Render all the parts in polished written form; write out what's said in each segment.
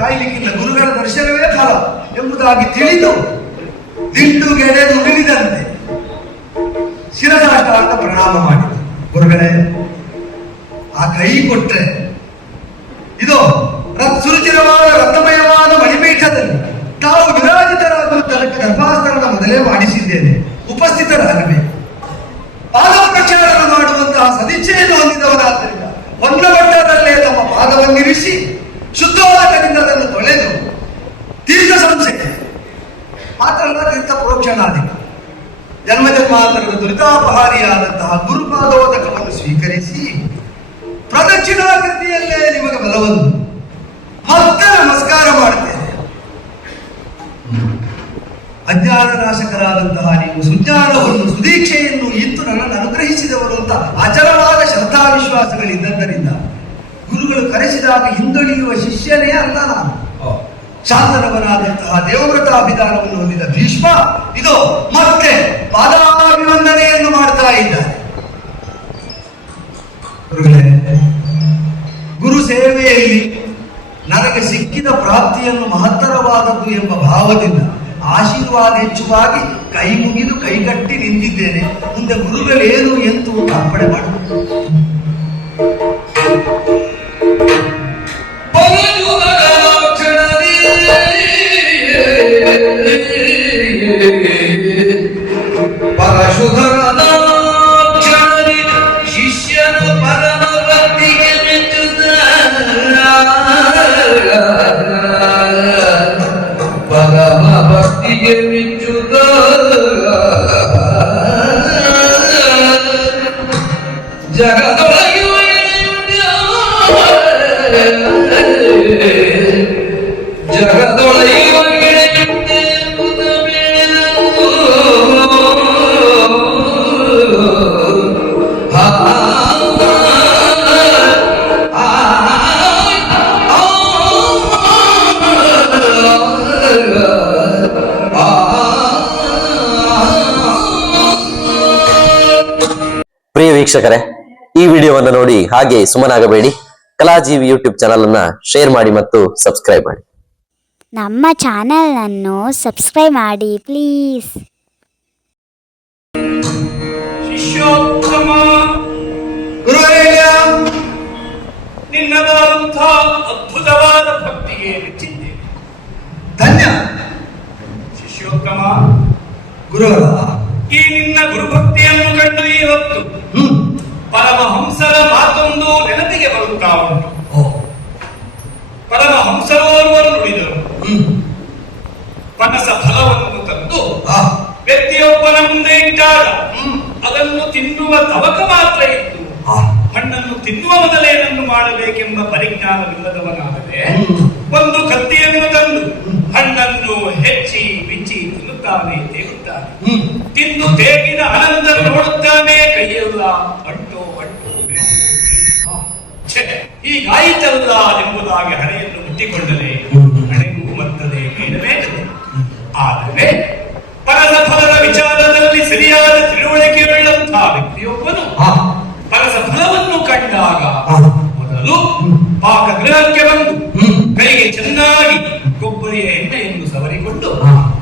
ಕಾಯಲಿಕ್ಕಿಲ್ಲ, ಗುರುಗಳ ದರ್ಶನವೇ ಫಲ ಎಂಬುದಾಗಿ ತಿಳಿದು ದಿಂಡುಗೆಡೆದು ಉಳಿದಂತೆ ಶಿರಸಾಷ್ಟಾಂಗ ಪ್ರಣಾಮ ಮಾಡಿದ. ಗುರುಗಳೇ, ಆ ಕೈ ಕೊಟ್ರೆ ಇದು ಸುರುಚಿರವಾದ ರತ್ನಮಯವಾದ ಮಣಿಪೀಠದಲ್ಲಿ ತಾವು ವಿರಾಜಿತರಾಗುವ ತನಕ ಗರ್ಭಾಸ್ತರಣ ಮೊದಲೇ ಮಾಡಿಸಿದ್ದೇನೆ, ಉಪಸ್ಥಿತರಾಗಬೇಕು. ಪಾದ ಪ್ರಚಾರ ಮಾಡುವಂತಹ ಸದಿಚ್ಛೆಯನ್ನು ಹೊಂದಿದವರಾದ್ದರಿಂದ ಒಂದು ಮಟ್ಟದಲ್ಲೇ ತಮ್ಮ ಪಾದವನ್ನಿರಿಸಿ ಶುದ್ಧೋದಕದಿಂದ ಅದನ್ನು ತೊಳೆದು ತೀರ್ಥ ಸಂಸ್ಥೆ ಮಾತ್ರ ಅಲ್ಲ, ತೀರ್ಥ ಪ್ರೋಕ್ಷಣಾಧಿಕ ಜನ್ಮ ಜನ್ಮಾಂತರದ ದುರಿತಾಪಹಾರಿಯಾದಂತಹ ಗುರುಪಾದೋದಕವನ್ನು ಸ್ವೀಕರಿಸಿ ಪ್ರದಕ್ಷಿಣಾಕೃತಿಯಲ್ಲೇ ನಿಮಗೆ ಬಲವನ್ನು ಮತ್ತೆ ನಮಸ್ಕಾರ ಮಾಡುತ್ತೇನೆ. ಅಜ್ಞಾನ ನಾಶಕರಾದಂತಹ ನೀವು ಸುಜ್ಞಾನವನ್ನು ಸುದೀಕ್ಷೆಯನ್ನು ಇತ್ತು ನನ್ನನ್ನು ಅನುಗ್ರಹಿಸಿದವರು ಅಂತ ಅಚಲವಾದ ಶ್ರದ್ಧಾ ವಿಶ್ವಾಸಗಳಿದ್ದರಿಂದ ಗುರುಗಳು ಕರೆಸಿದಾಗ ಹಿಂದೊಳಿಯುವ ಶಿಷ್ಯನೇ ಅಲ್ಲ ನಾನು. ಶಾಂತನವನಾದಂತಹ ದೇವವ್ರತಾಭಿಧಾನವನ್ನು ಹೊಂದಿದ ಭೀಷ್ಮ ಇದು ಮತ್ತೆ ಪಾದಾಭಿವಂದನೆಯನ್ನು ಮಾಡ್ತಾ ಇದ್ದಾರೆ. ಗುರುಗಳೇ, ಗುರು ಸೇವೆಯಲ್ಲಿ ನನಗೆ ಸಿಕ್ಕಿದ ಪ್ರಾಪ್ತಿಯನ್ನು ಮಹತ್ತರವಾದದ್ದು ಎಂಬ ಭಾವದಿಂದ ಆಶೀರ್ವಾದ ಹೆಚ್ಚುವಾಗಿ ಕೈ ಮುಗಿದು ಕೈಗಟ್ಟಿ ನಿಂತಿದ್ದೇನೆ. ಮುಂದೆ ಗುರುಗಳೇನು ಎಂತು ಅರ್ಪಣೆ ಮಾಡಬೇಕು. ಪರಶುಧರ ಶಿಷ್ಯನು ಪರಮ ಭಕ್ತಿಗೆ ಮೆಚ್ಚುತ್ತ ಪರಮ ಭಕ್ತಿಗೆ ಮೆಚ್ಚುತ್ತ ಜಗದೊಳಗೆ ಜಗದೊಳಗೆ ಪ್ರಿಯ ವೀಕ್ಷಕರೇ, ಈ ವಿಡಿಯೋವನ್ನು ನೋಡಿ ಹಾಗೆ ಸುಮ್ಮನಾಗಬೇಡಿ. ಕಲಾಜೀವಿ ಯೂಟ್ಯೂಬ್ ಚಾನಲ್ ಅನ್ನ ಶೇರ್ ಮಾಡಿ ಮತ್ತು ಸಬ್ಸ್ಕ್ರೈಬ್ ಮಾಡಿ. ನಮ್ಮ ಚಾನೆಲ್ ಅನ್ನು ಸಬ್ಸ್ಕ್ರೈಬ್ ಮಾಡಿ ಪ್ಲೀಸ್. ಶಿಷ್ಯೋತ್ತಮ ಗುರುವರೇಣ್ಯ, ನಿನ್ನದಾದಂತಹ ಅದ್ಭುತವಾದ ಭಕ್ತಿಗೆ ಮೆಚ್ಚಿದ್ದೇನೆ. ಧನ್ಯ. ಶಿಷ್ಯೋತ್ತಮ, ಗುರುವರ ಈ ನಿನ್ನ ಗುರುಭಕ್ತಿಯನ್ನು ಕಂಡು ಇವತ್ತು ಪರಮಹಂಸರ ಮಾತೊಂದು ನೆನಪಿಗೆ ಬರುತ್ತಾ ಉಂಟು. ಪರಮಹಂಸರೋರ್ವರು ನುಡಿದರು, ಪನಸ ಫಲವನ್ನು ತಂದು ವ್ಯಕ್ತಿಯೊಬ್ಬನ ಮುಂದೆ ಇಟ್ಟಾಗ ಅದನ್ನು ತಿನ್ನುವ ತವಕ ಮಾತ್ರ ಇತ್ತು. ಹಣ್ಣನ್ನು ತಿನ್ನುವ ಮೊದಲೇನನ್ನು ಮಾಡಬೇಕೆಂಬ ಪರಿಜ್ಞಾನವಿಲ್ಲದವನಾಗದೆ ಒಂದು ಕತ್ತಿಯನ್ನು ತಂದು ಹಣ್ಣನ್ನು ಹೆಚ್ಚಿ ಬಿಚ್ಚಿ ತಿನ್ನುತ್ತಾನೆ, ತೇಗುತ್ತಾನೆ. ತಿಂದು ತೇಗಿದ ಅನಂತರ ನೋಡುತ್ತಾನೆ, ಕೈಯೆಲ್ಲ ಅಂಟು ಅಂಟು ಹೀಗಾಯಿತಲ್ಲ ಎಂಬುದಾಗಿ ಹಣೆಯನ್ನು ಮುಟ್ಟಿಕೊಂಡರೆ ಹಣೆಗೂ ಬರ್ತದೆ, ಬೇಡವೇ. ಆದರೆ ಪರಸ ಫಲದ ವಿಚಾರದಲ್ಲಿ ಸರಿಯಾದ ತಿಳುವಳಿಕೆಯುಳ್ಳಂತಹ ವ್ಯಕ್ತಿಯೊಬ್ಬನು ಪರಸ ಫಲವನ್ನು ಕಂಡಾಗ ಮೊದಲು ಪಾಕಗೃಹಕ್ಕೆ ಬಂದು ಕೈಗೆ ಚೆನ್ನಾಗಿ ಕೊಬ್ಬರಿಯ ಎಣ್ಣೆಯನ್ನು ಸವರಿಕೊಂಡು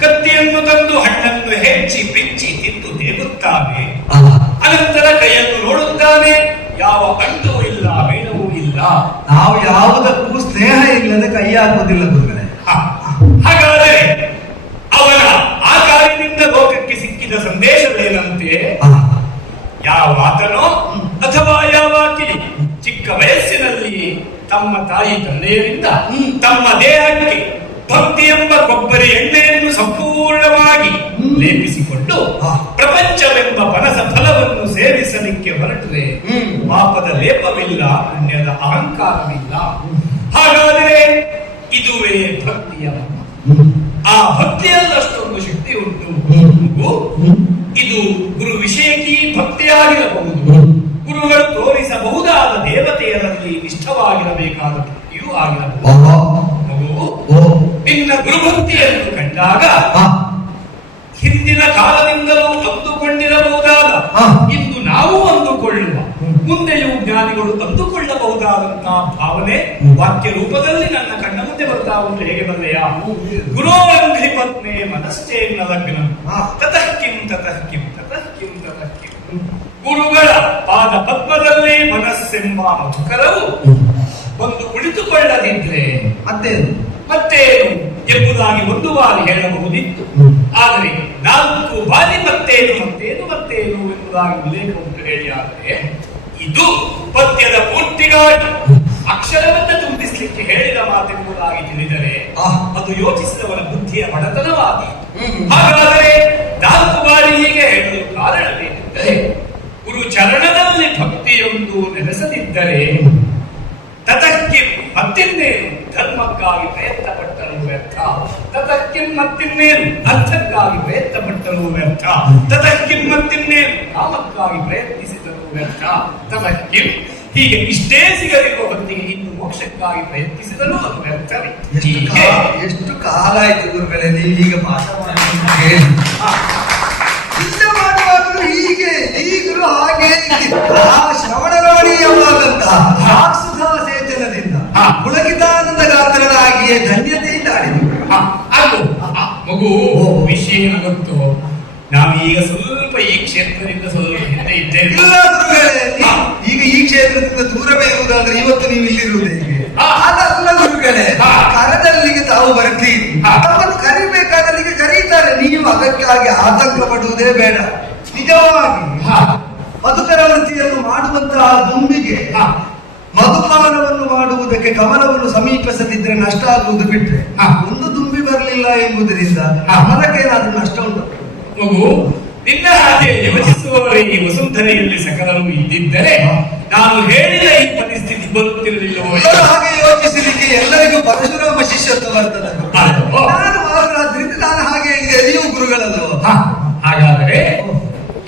ಕತ್ತಿಯನ್ನು ತಂದು ಹಣ್ಣನ್ನು ಹೆಚ್ಚಿ ಬಿಚ್ಚಿ ತಿಂದು ತೇಗುತ್ತಾನೆ. ಅನಂತರ ಕೈಯನ್ನು ನೋಡುತ್ತಾನೆ, ಯಾವ ಅಂಟೂ ಇಲ್ಲ, ಬೇಡವೂ ಇಲ್ಲ. ನಾವು ಯಾವುದಕ್ಕೂ ಸ್ನೇಹ ಇಲ್ಲದೆ ಕೈ ಹಾಕುವುದಿಲ್ಲ ಗುರುಗಳೇ. ಹಾಗಾದರೆ ಅವನ ಆ ಕಾಲಿನಿಂದ ಲೋಕಕ್ಕೆ ಸಿಕ್ಕಿದ ಸಂದೇಶವೇನಂತೆ? ಯಾವ ಆತನೋ ಅಥವಾ ಯಾವಾಕಿ ಚಿಕ್ಕ ವಯಸ್ಸಿನಲ್ಲಿ ತಮ್ಮ ತಾಯಿ ತಂದೆಯರಿಂದ ತಮ್ಮ ದೇಹಕ್ಕೆ ಭಕ್ತಿ ಎಂಬ ಕೊಬ್ಬರಿ ಎಣ್ಣೆಯನ್ನು ಸಂಪೂರ್ಣವಾಗಿ ಲೇಪಿಸಿಕೊಂಡು ಪ್ರಪಂಚವೆಂಬ ಪನಸ ಫಲವನ್ನು ಸೇವಿಸಲಿಕ್ಕೆ ಹೊರಟರೆ ಪಾಪದ ಲೇಪವಿಲ್ಲ, ಪುಣ್ಯದ ಅಹಂಕಾರವಿಲ್ಲ. ಹಾಗಾದರೆ ಇದುವೇ ಭಕ್ತಿಯ ಮರ್ಮ. ಆ ಭಕ್ತಿಯಲ್ಲಷ್ಟೊಂದು ಶಕ್ತಿ ಉಂಟು. ಇದು ಗುರು ವಿಷಯಕೀ ಭಕ್ತಿಯಾಗಿರಬಹುದು. ಗುರುಗಳು ತೋರಿಸಬಹುದಾದ ದೇವತೆಯರಲ್ಲಿ ನಿಷ್ಠವಾಗಿರಬೇಕಾದ ಭಕ್ತಿಯೂ ಆಗಿರಬಹುದು. ನಿನ್ನ ಗುರುಭಕ್ತಿಯನ್ನು ಕಂಡಾಗ ಹಿಂದಿನ ಕಾಲದಿಂದಲೂ ಅಂದುಕೊಂಡಿರಬಹುದಾದ, ಇಂದು ನಾವು ಅಂದುಕೊಳ್ಳುವ, ಮುಂದೆಯೂ ಜ್ಞಾನಿಗಳು ಅಂದುಕೊಳ್ಳಬಹುದಾದಂತಹ ಭಾವನೆ ವಾಕ್ಯ ರೂಪದಲ್ಲಿ ನನ್ನ ಕಣ್ಣ ಮುಂದೆ ಬರ್ತಾ ಉಂಟು ಹೇಗೆ ಬಲ್ಲೆಯ? ಗುರೋರಂಘ್ರಿ ಪತ್ನಿ ಮನಶ್ಚೇನ್ನ ಲಗ್ನಂ ತತಃ ಕಿಂ ತತಃ ಕಿಂ ತತಃ ಕಿಂ ತತಃ ಕಿಂ. ಗುರುಗಳ ಪಾದ ಪದ್ಮದಲ್ಲಿ ಮನಸ್ಸೆಂಬ ಮಧುಕರವು ಒಂದು ಕುಳಿತುಕೊಳ್ಳದಿದ್ರೆ ಮತ್ತೇನು ಎಂಬುದಾಗಿ ಒಂದು ಬಾರಿ ಹೇಳಬಹುದಿತ್ತು. ಆದರೆ 4 ಬಾರಿ ಮತ್ತೇನು ಎಂಬುದಾಗಿ ಉಲ್ಲೇಖ ಉಂಟು ಹೇಳಿ. ಆದರೆ ಇದು ಪದ್ಯದ ಪೂರ್ತಿಗಾಗಿ ಅಕ್ಷರವನ್ನು ತುಂಬಿಸಲಿಕ್ಕೆ ಹೇಳಿದ ಮಾತೆಂಬುದಾಗಿ ತಿಳಿದರೆ ಅದು ಯೋಚಿಸಿದವರ ಬುದ್ಧಿಯ ಬಡತನವಾಗಿ. ಹಾಗಾದರೆ 4 ಬಾರಿ ಹೀಗೆ ಹೇಳಲು ಕಾರಣವೇನೆಂದರೆ, ಗುರು ಚರಣದಲ್ಲಿ ಭಕ್ತಿಯೊಂದು ನೆಲೆಸದಿದ್ದರೆ ತತಕ್ಕಿಂ ಮತ್ತಿನ್ನೇನು ಧರ್ಮಕ್ಕಾಗಿ ಪ್ರಯತ್ನ ಪಟ್ಟರೂ ವ್ಯರ್ಥ, ತತಕ್ಕಿಂ ಮತ್ತಿನ್ನೇನು ಅರ್ಥಕ್ಕಾಗಿ ಪ್ರಯತ್ನ ಪಟ್ಟರೂ ವ್ಯರ್ಥ, ತತಕ್ಕಿಂ ಮತ್ತಿನ್ನೇನು ಕಾಮಕ್ಕಾಗಿ ಪ್ರಯತ್ನಿಸಿದರೂ ವ್ಯರ್ಥ, ತತಕ್ಕಿಂ ಹೀಗೆ ಇಷ್ಟೇ ಸಿಗಲಿರುವ ಹೊತ್ತಿಗೆ ಇನ್ನು ಮೋಕ್ಷಕ್ಕಾಗಿ ಪ್ರಯತ್ನಿಸಿದರೂ ಅದು ವ್ಯರ್ಥವೇ. ಎಷ್ಟು ಕಾಲ ಆಯ್ತು ಗುರುಗಳೇ ನೀವು ಈಗ ಪಾಠ ಮಾಡಿ ಹೀಗೆ ಈಗಲೂ ಹಾಗೆ ಶ್ರವಣರಾಣಿ ಎಂಬಾದಂತಹ ಸುಧಾ ಸೇಚನದಿಂದ ಪುಳಕಿತಾನಂದ ಗಾತ್ರನಾಗಿಯೇ ಧನ್ಯತೆಯಿಂದ ಅದು ಮಗು ವಿಷಯ ಗೊತ್ತು. ನಾವೀಗ ಸ್ವಲ್ಪ ಈ ಕ್ಷೇತ್ರದಿಂದ ಸ್ವಲ್ಪ ಹಿಂದೆ ಇದ್ದೇವೆ. ಇಲ್ಲ ಗುರುಗಳೇ, ಈಗ ಈ ಕ್ಷೇತ್ರದಿಂದ ದೂರವೇ ಇರುವುದಾದ್ರೆ ಇವತ್ತು ನೀವು ಇಲ್ಲಿರುವುದು ಹೇಗೆ? ಅದಲ್ಲ ಗುರುಗಳೇ, ಕರದಲ್ಲಿಗೆ ತಾವು ಬರ್ತೀರಿ, ತಮ್ಮನ್ನು ಕರಿಬೇಕಾದಲ್ಲಿಗೆ ಕರೀತಾರೆ. ನೀವು ಅದಕ್ಕಾಗಿ ಆತಂಕ ಪಡುವುದೇ ಬೇಡ. ನಿಜವಾಗಿ ಮಧುಕರ ವೃತ್ತಿಯನ್ನು ಮಾಡುವಂತಹ ದುಂಬಿಗೆ ಮಧುಪಾನವನ್ನು ಮಾಡುವುದಕ್ಕೆ ಕಮಲವನ್ನು ಸಮೀಪಿಸದಿದ್ರೆ ನಷ್ಟ ಆಗುವುದು ಬಿಟ್ರೆ ಒಂದು ದುಂಬಿ ಬರಲಿಲ್ಲ ಎಂಬುದರಿಂದ ಕಮಲಕ್ಕೇನಾದ್ರೂ ನಷ್ಟ ಉಂಟು? ಮಗು, ನಿನ್ನ ಹಾಗೆ ಯೋಚಿಸುವವರೇ ಈ ವಸುಂಧರೆಯಲ್ಲಿ ಸಕಲರು ಇದ್ದಿದ್ದರೆ ನಾನು ಹೇಳಿದ ಈ ಪರಿಸ್ಥಿತಿ ಬರುತ್ತಿರಲಿಲ್ಲವೋ? ಹಾಗೆ ಯೋಚಿಸಲಿಕ್ಕೆ ಎಲ್ಲರಿಗೂ ಪರಶುರಾಮ ಶಿಷ್ಯತ್ವ ಬರ್ತದೆ. ನಾನು ಮಾತನಾದ್ರಿಂದ ನಾನು ಹಾಗೆ ಹೇಳಿದೆ, ನೀವು ಗುರುಗಳಲ್ಲೋ. ಹಾಗಾದರೆ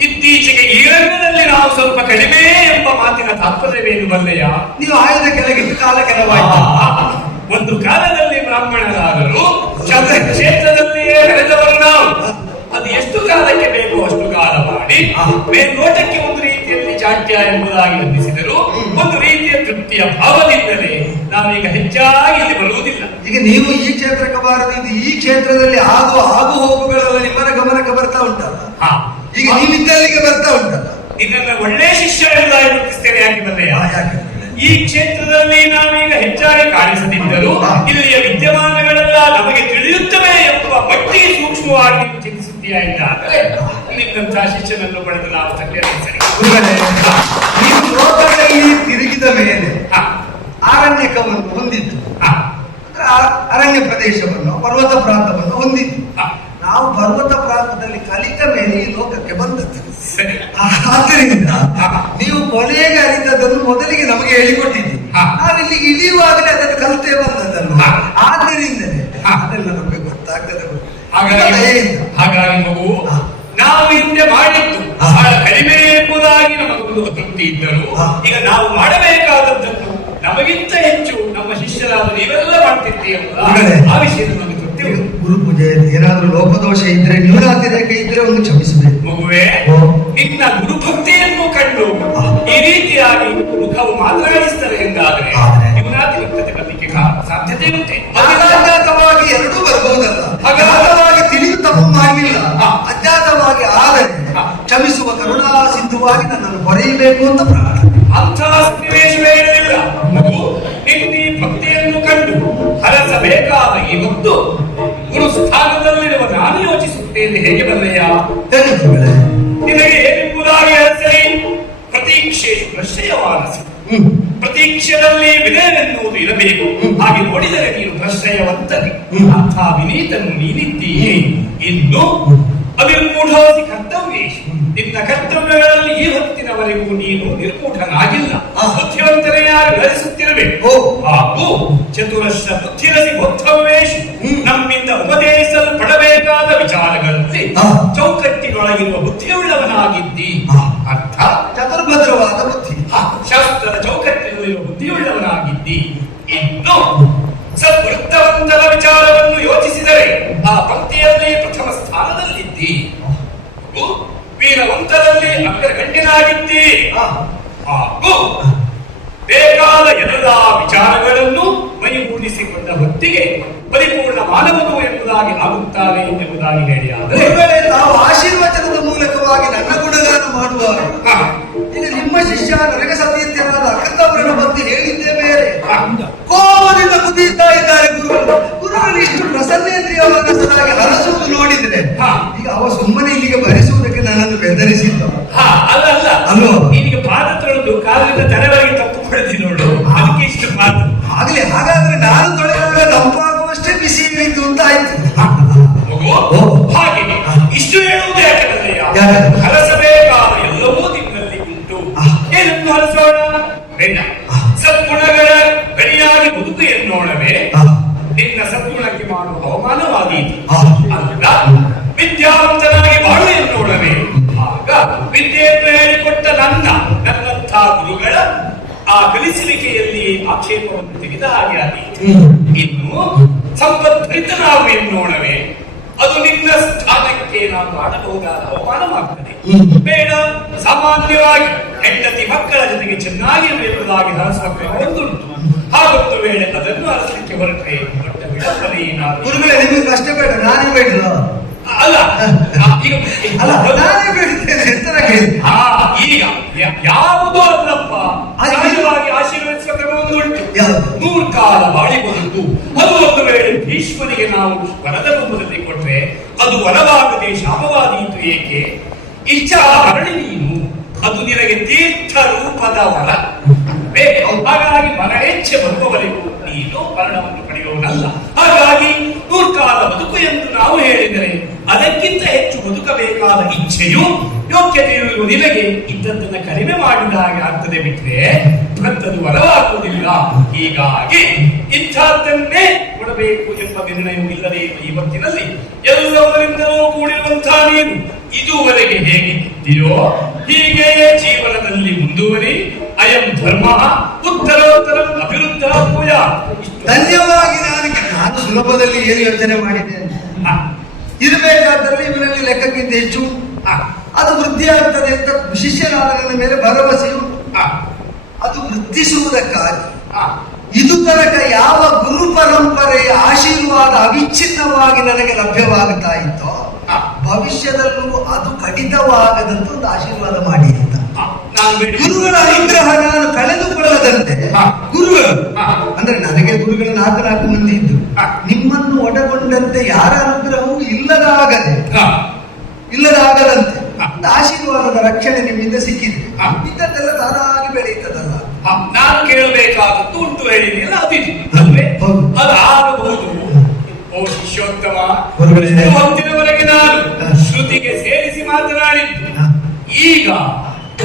ಇತ್ತೀಚೆಗೆ ಈ ರಂಗದಲ್ಲಿ ನಾವು ಸ್ವಲ್ಪ ಕಡಿಮೆ ಎಂಬ ಮಾತಿನ ತಾತ್ಪರ್ಯವೇನು ಬಲ್ಲೆಯ? ನೀವು ಆಯುಧ ಕೆಳಗಿಟ್ಟು ಕಾಲ ಕೆಲವಾಯಿತು. ಒಂದು ಕಾಲದಲ್ಲಿ ಬ್ರಾಹ್ಮಣರಾದರು, ಕ್ಷೇತ್ರದಲ್ಲಿಯೇ ಬೆಳೆದವರು ನಾವು. ಅದು ಎಷ್ಟು ಕಾಲಕ್ಕೆ ಬೇಕೋ ಅಷ್ಟು ಕಾಲ ಮಾಡಿ ಮೇಲ್ನೋಟಕ್ಕೆ ಒಂದು ರೀತಿಯಲ್ಲಿ ಜಾಟ್ಯ ಎಂಬುದಾಗಿ ಅನ್ನಿಸಿದರು. ಒಂದು ರೀತಿಯ ತೃಪ್ತಿಯ ಭಾವದಿಂದಲೇ ನಾವೀಗ ಹೆಚ್ಚಾಗಿ ಇಲ್ಲಿ ಬರುವುದಿಲ್ಲ. ಈಗ ನೀವು ಈ ಕ್ಷೇತ್ರಕ್ಕೆ ಬಾರದಿದ್ದು ಈ ಕ್ಷೇತ್ರದಲ್ಲಿ ಆಗು ಹೋಗುಗಳೆಲ್ಲ ನಿಮ್ಮನ ಗಮನಕ್ಕೆ ಬರ್ತಾ ಉಂಟಲ್ಲ. ಈಗ ನೀವಿದ್ದಲ್ಲಿಗೆ ಬರ್ತಾ ಉಂಟಲ್ಲ. ಇದನ್ನ ಒಳ್ಳೆ ಶಿಷ್ಯ ಎಂಬುದಾಗಿ ಗುರುತಿಸ್ತೇನೆ. ಯಾಕೆ ಬಂದೆಯ? ಈ ಕ್ಷೇತ್ರದಲ್ಲಿ ನಾವೀಗ ಹೆಚ್ಚಾಗಿ ಕಾಣಿಸದಿದ್ದರೂ ಇಲ್ಲಿಯ ವಿದ್ಯಮಾನಗಳೆಲ್ಲ ನಮಗೆ ತಿಳಿಯುತ್ತವೆ ಎಂಬುವ ಮಟ್ಟಿಗೆ ಸೂಕ್ಷ್ಮವಾಗಿ ಚಿಂತಿಸುತ್ತೀಯಾ ಇದ್ದಾದರೆ ನಿನ್ನಂತಹ ಶಿಷ್ಯನನ್ನು ಪಡೆದು ನಾವು ಸರಿ. ನೀವು ಲೋಕದಲ್ಲಿ ತಿರುಗಿದ ಮೇಲೆ ಆರಣ್ಯಕವನ್ನು ಹೊಂದಿತ್ತು, ಅರಣ್ಯ ಪ್ರದೇಶವನ್ನು, ಪರ್ವತ ಪ್ರಾಂತವನ್ನು ಹೊಂದಿತ್ತು. ನಾವು ಪರ್ವತ ಪ್ರಾಂತದಲ್ಲಿ ಕಲಿತ ಮೇಲೆ ಈ ಲೋಕಕ್ಕೆ ಬಂದದ್ದು. ಆದ್ದರಿಂದ ನೀವು ಕೊನೆಗೆ ಅರಿತದನ್ನು ಮೊದಲಿಗೆ ನಮಗೆ ಹೇಳಿಕೊಟ್ಟಿದ್ದೀವಿ. ನಾವಿಲ್ಲಿಗೆ ಇಳಿಯುವಾಗಲೇ ಅದನ್ನು ಕಲಿತೇ ಬಂದದ್ದಲ್ಲ. ಆದ್ದರಿಂದಲೇ ಅದೆಲ್ಲ ನಮಗೆ ಗೊತ್ತಾಗ್ತದೆ. ಹಾಗಾಗಿ ಮಗು, ನಾವು ಹಿಂದೆ ಮಾಡಿದ್ದು ಬಹಳ ಕಡಿಮೆ ಎಂಬುದಾಗಿ ನಮಗೊಂದು ತೃಪ್ತಿ ಇದ್ದರು. ಈಗ ನಾವು ಮಾಡಬೇಕಾದದ್ದನ್ನು ನಮಗಿಂತ ಹೆಚ್ಚು ನಮ್ಮ ಶಿಷ್ಯರಾದ ನೀವೆಲ್ಲ ಮಾಡ್ತಿರ್ತೀವಿ ಎಂಬುದು ಆ ವಿಷಯದ ನಮಗೆ ತೃಪ್ತಿ. ಗುರು ಪೂಜೆ ಏನಾದ್ರೂ ಲೋಪದೋಷ ಇದ್ರೆ, ನ್ಯೂನಾತಿರೇಕ ಇದ್ರೆ ಒಂದು ಕ್ಷಮಿಸಬೇಕು. ಮಗುವೆ, ನಿನ್ನ ಗುರುಭಕ್ತಿಯನ್ನು ಕಂಡು ಈ ರೀತಿಯಾಗಿ ಮುಖವು ಮಾತನಾಡಿಸ್ತಾರೆ ಎಂದಾದರೆ ನ್ಯೂನಾತಿರಿಕ್ತತೆ ಬರಲಿಕ್ಕೆ ಸಾಧ್ಯತೆ ಇರುತ್ತೆ. ಅಜ್ಞಾತವಾಗಿ ಎರಡೂ ಬರಬಹುದಲ್ಲ. ಅಜ್ಞಾತವಾಗಿ ತಿಳಿದು ತಪ್ಪು ಮಾಡಿಲ್ಲ, ಅಜ್ಞಾತವಾಗಿ ಆದರೆ ಕ್ಷಮಿಸುವ ಕರುಣಾ ಸಿದ್ಧವಾಗಿ ನನ್ನನ್ನು ಹೊರೆಯಬೇಕು ಅಂತ ಪ್ರಾರ್ಥನೆ. ಅಂತಹ ಸನ್ನಿವೇಶವೇ ಇರಲಿಲ್ಲ. ಮಗು, ನಿನ್ನ ಭಕ್ತಿಯನ್ನು ಕಂಡು ಹರಸಬೇಕಾದ ಈ ಹೊತ್ತು ಗುರು ಸ್ಥಾನದಲ್ಲಿರುವ ನಾನು ಯೋಚಿಸುತ್ತೇನೆ. ಹೇಗೆ ಬಲ್ಲೆಯ? ನಿನಗೆ ಏನೆಂಬುದಾಗಿ ಹರಸಲಿ. ಪ್ರತೀಕ್ಷೆಯು ಪ್ರಶ್ರಯವಾನಸಿ. ಪ್ರತೀಕ್ಷೆಯಲ್ಲಿ ವಿನಯವೆನ್ನುವುದು ಇರಬೇಕು. ಹಾಗೆ ನೋಡಿದರೆ ನೀನು ಪ್ರಶ್ರಯವಂತನೆ. ಅಂಥ ವಿನೀತನು ನೀನಿದ್ದೀಯೇ. ಇನ್ನು ಅವಿರ್ಮೂಢೋಸಿ ಕರ್ತವ್ಯೇಶು. ನಿನ್ನ ಕರ್ತವ್ಯಗಳಲ್ಲಿ ಈ ಹೊತ್ತಿನವರೆಗೂ ನೀನು ನಿರ್ಮೂಢನಾಗಿಲ್ಲ. ಬುದ್ಧಿವಂತನೆಯಾಗಿ ಧರಿಸುತ್ತಿರಬೇಕು. ಹಾಗೂ ಚತುರಶ್ರ ಬುದ್ಧಿರಸಿ ಬೌದ್ಧವೇಶು. ನಮ್ಮಿಂದ ಉಪದೇಶಿಸಲ್ಪಡಬೇಕಾದ ವಿಚಾರಗಳಲ್ಲಿ ಚೌಕಟ್ಟಿನೊಳಗಿರುವ ಬುದ್ಧಿಯುಳ್ಳವನಾಗಿದ್ದಿ. ಅರ್ಥ ಚತುರ್ಭದ್ರವಾದ ಬುದ್ಧಿ, ಶಾಸ್ತ್ರದ ಚೌಕಟ್ಟಿನಲ್ಲಿರುವ ಬುದ್ಧಿಯುಳ್ಳವನಾಗಿದ್ದಿ. ಇನ್ನು ಸದ್ವೃತ್ತವಂತರ ವಿಚಾರವನ್ನು ಯೋಚಿಸಿದರೆ ಆ ಭಕ್ತಿಯಲ್ಲಿ ಪ್ರಥಮ ಸ್ಥಾನದಲ್ಲಿದ್ದಿ. ವೀರವಂತರಲ್ಲಿ ಅಗ್ರಗಣ್ಯನಾಗಿದ್ದಿ. ಹಾಗೂ ಬೇಕಾದ ಎಲ್ಲ ವಿಚಾರಗಳನ್ನು ಮೈಗೂಡಿಸಿಕೊಂಡ ಹೊತ್ತಿಗೆ ಪರಿಪೂರ್ಣ ಮಾನವನು ಎಂಬುದಾಗಿ ಆಗುತ್ತಾನೆ ಎಂಬುದಾಗಿ ಹೇಳಿ ಆದರೆ ಗುರುಗಳೇ, ತಾವು ಆಶೀರ್ವಚನದ ಮೂಲಕವಾಗಿ ನನ್ನ ಗುಣಗಾನ ಮಾಡುವಾಗ ಈಗ ನಿಮ್ಮ ಶಿಷ್ಯ ನನಗೆ ಸತೀರ್ಥರಾದ ಅಕ್ಕತವರನ್ನು ಬಂದು ಹೇಳಿದ್ದೇ ಬೇರೆ. ಕೋಪದಿಂದ ಕುದಿಯುತ್ತಾ ಇದ್ದಾರೆ ಗುರುಗಳು ಇಷ್ಟು ಪ್ರಸನ್ನೇಂದ್ರಿಯವಾಗಿ ಹರಸುವುದು ನೋಡಿದ್ರೆ ಈಗ ಅವ ಸುಮ್ಮನೆ ಇಲ್ಲಿಗೆ ಭರಿಸುವುದಕ್ಕೆ ನನ್ನನ್ನು ಬೆದರಿಸಿದ್ದ. ಅಲ್ಲ ಅಲ್ಲ ಅಲ್ವೋ? ಈಗ ಪಾದ ತೊಳೆದು ಕಾಲಿನ ತಲೆವರೆಗೆ ತಪ್ಪು ಪಡೆದಿ ನೋಡು, ಅದಕ್ಕೆ ಇಷ್ಟು ಮಾತು. ಆಗ್ಲಿ, ಹಾಗಾದ್ರೆ ನಾನು ತೊಳೆದಾಗ ತಂಪಾಗುವಷ್ಟೇ ಬಿಸಿ ಇಳಿತು ಅಂತ ಆಯ್ತು. ಮಗು, ಹಾಗೆ ಇಷ್ಟು ಹೇಳುವುದು ಯಾಕಂದ್ರೆ ಯಾಕೆ? ಹರಸಬೇಕಾದ ಎಲ್ಲವೂ ನಿಮ್ಮಲ್ಲಿ ಉಂಟು. ಏನನ್ನು ಹರಸೋಣ? ಬೇಡ. ಸದ್ಗುಣಗಳ ಗಣಿಯಾಗಿ ಬದುಕು ಎನ್ನೋಣವೇ ನಿನ್ನ ಸದ್ಗುಣಕ್ಕೆ ಮಾಡುವ ಅವಮಾನವಾದೀತು. ಅಲ್ಲ, ವಿದ್ಯಾವಂತನಾಗಿ ಬಾಳು ಎನ್ನೋಣವೇ ಆಗ ವಿದ್ಯೆಯನ್ನು ಹೇಳಿಕೊಟ್ಟ ನನ್ನಂಥ ಗುರುಗಳ ಆ ಕಲಿಸುವಿಕೆಯಲ್ಲಿ ಆಕ್ಷೇಪವನ್ನು ತೆಗೆದ ಹಾಗೆ ಆದೀತು. ಇನ್ನು ಸಂಪದ್ಭರಿತನಾವು ಎನ್ನೋಣವೇ ಅದು ನಿನ್ನ ಸ್ಥಾನಕ್ಕೆ ನಾವು ಮಾಡಬಹುದಾದ ಅವಮಾನವಾಗ್ತದೆ. ಬೇಡ, ಸಾಮಾನ್ಯವಾಗಿ ಹೆಂಡತಿ ಮಕ್ಕಳ ಜೊತೆಗೆ ಚೆನ್ನಾಗಿ ಎಂಬುದಾಗಿ ಹರಸುವ ಕ್ರಮ ಒಂದುಂಟು. ಹಾಗೊತ್ತು ವೇಳೆ ಅದನ್ನು ಹರಸಲಿಕ್ಕೆ ಹೊರಟ್ರೆ ದೊಡ್ಡ ವಿಡಂಬನೆ ಏನಾದ್ರು. ಗುರುಗಳೇ, ನಿಮಗೆ ಕಷ್ಟ ಬೇಡ, ನಾನೇ ಬೇಡ. ಅಲ್ಲ ಈಗ ಅಲ್ಲ, ನಾನೇ ಬೇಡಿದ್ದೇನೆ ಅಂತ ಈಗ ಯಾವುದೋ ಅಲ್ಲಪ್ಪ, ಸಹಜವಾಗಿ ಆಶೀರ್ವದಿಸುವ ಕ್ರಮ ಒಂದುಂಟು. 100 ಕಾಲ ಬಾಳಿ ಬದುಕು ಅದು ಒಂದು ವೇಳೆ ಭೀಷ್ಮನಿಗೆ ನಾವು ವರದ ರೂಪದಲ್ಲಿ ಕೊಟ್ರೆ ಅದು ವರವಾಗದೆ ಶಾಪವಾದೀತು. ಏಕೆ? ಇಚ್ಛಾ ಹರಳಿ ನೀನು, ಅದು ನಿನಗೆ ತೀರ್ಥ ರೂಪದ ವರ. ಹಾಗಾಗಿ ಮರಣೇಚ್ಛೆ ಬರುವವರೆಗೂ ನೀನು ಮರಣವನ್ನು ಪಡೆಯುವವನಲ್ಲ. ಹಾಗಾಗಿ 100 ಕಾಲ ಬದುಕು ಎಂದು ನಾವು ಹೇಳಿದರೆ ಅದಕ್ಕಿಂತ ಹೆಚ್ಚು ಬದುಕಬೇಕಾದ ಇಚ್ಛೆಯು ಯೋಗ್ಯತೆಯು ಇರುವ ನಿನಗೆ ಇದ್ದದ್ದನ್ನ ಕಡಿಮೆ ಮಾಡಿದ ಹಾಗೆ ಆಗ್ತದೆ ಬಿಟ್ಟರೆ ಮತ್ತದು ವರವಾಗುವುದಿಲ್ಲ. ಹೀಗಾಗಿ ಇಂಥದ್ದನ್ನೇ ಕೊಡಬೇಕು ಎಂಬ ನಿರ್ಣಯವು ಇಲ್ಲದೆ ಈ ಹೊತ್ತಿನಲ್ಲಿ ಎಲ್ಲವರಿಂದಲೂ ಕೂಡಿರುವಂತಹ ನೀನು ಇದುವರೆಗೆ ಹೇಗಿದ್ದೀಯೋ ಹೀಗೆಯೇ ಜೀವನದಲ್ಲಿ ಮುಂದುವರಿ. ಅಯಂ ಧರ್ಮ ಉತ್ತರೋತ್ತರ ಅಭಿವೃದ್ಧ ಭೂಯ. ಧನ್ಯವಾಗಿ ನಾನು ಸುಲಭದಲ್ಲಿ ಏನು ಯೋಚನೆ ಮಾಡಿದ್ದೇನೆ. ಇರಬೇಕಾದಲ್ಲಿ ಇವರಲ್ಲಿ ಲೆಕ್ಕಕ್ಕಿಂತ ಹೆಚ್ಚು ಅದು ವೃದ್ಧಿ ಆಗ್ತದೆ ಅಂತ ಶಿಷ್ಯನಾದ ನನ್ನ ಮೇಲೆ ಭರವಸೆಯು ಅದು ವೃದ್ಧಿಸುವುದಕ್ಕಾಗಿ ಇದು ತನಕ ಯಾವ ಗುರು ಪರಂಪರೆಯ ಆಶೀರ್ವಾದ ಅವಿಚ್ಛಿನ್ನವಾಗಿ ನನಗೆ ಲಭ್ಯವಾಗುತ್ತಾ ಇತ್ತೋ ಭವಿಷ್ಯದಲ್ಲೂ ಅದು ಕಡಿತವಾಗದಂತ ಒಂದು ಆಶೀರ್ವಾದ ಮಾಡಿ ಅಂತ. ಗುರುಗಳ ಅನುಗ್ರಹ ನಾನು ಕಳೆದುಕೊಳ್ಳದಂತೆ ಗುರುಗಳು ಅಂದ್ರೆ ನನಗೆ ಗುರುಗಳು 4 ಮಂದಿ ಇದ್ದು ನಿಮ್ಮನ್ನು ಒಳಗೊಂಡಂತೆ ಯಾರ ಅನುಗ್ರಹವೂ ಇಲ್ಲದಾಗದಂತೆ ಆಶೀರ್ವಾದದ ರಕ್ಷಣೆ ನಿಮ್ಮಿಂದ ಸಿಕ್ಕಿದೆ. ಇದ್ದದ್ದೆಲ್ಲ ತಾನಾಗಿ ಬೆಳೆಯುತ್ತದಲ್ಲ. ನಾನು ಕೇಳಬೇಕಾದದ್ದು ಉಂಟು ಹೇಳಿದೆಯಲ್ಲ, ಅದಿದೆ ಅದಾಗಬಹುದು. ಓ ಶಿಷ್ಯೋತ್ತಮ, ಹೊತ್ತಿನವರೆಗೆ ನಾನು ಶ್ರುತಿಗೆ ಸೇರಿಸಿ ಮಾತನಾಡಿದ್ದು ಈಗ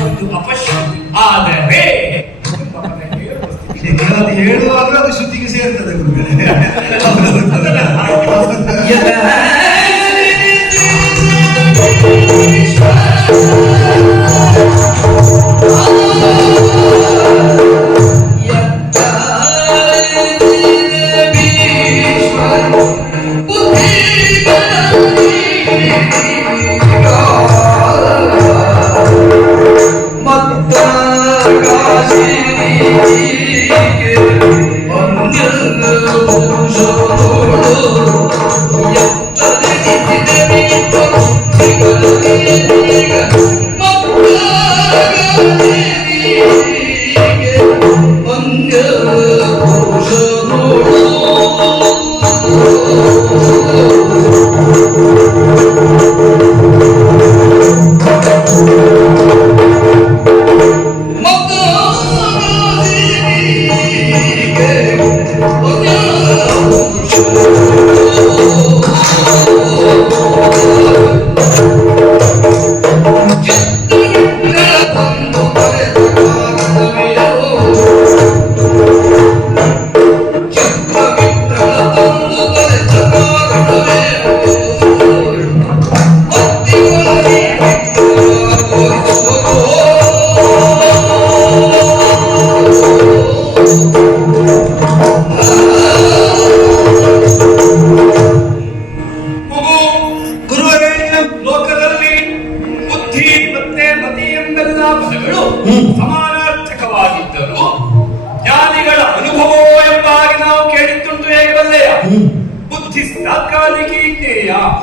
ಒಂದು ಅಪಶ್ರುತಿ ಆದರೆ ಹೇಳುವಾಗ ಅದು ಶ್ರುತಿಗೆ ಸೇರ್ತದೆ ಗುರುಗಳೇ. Yeah.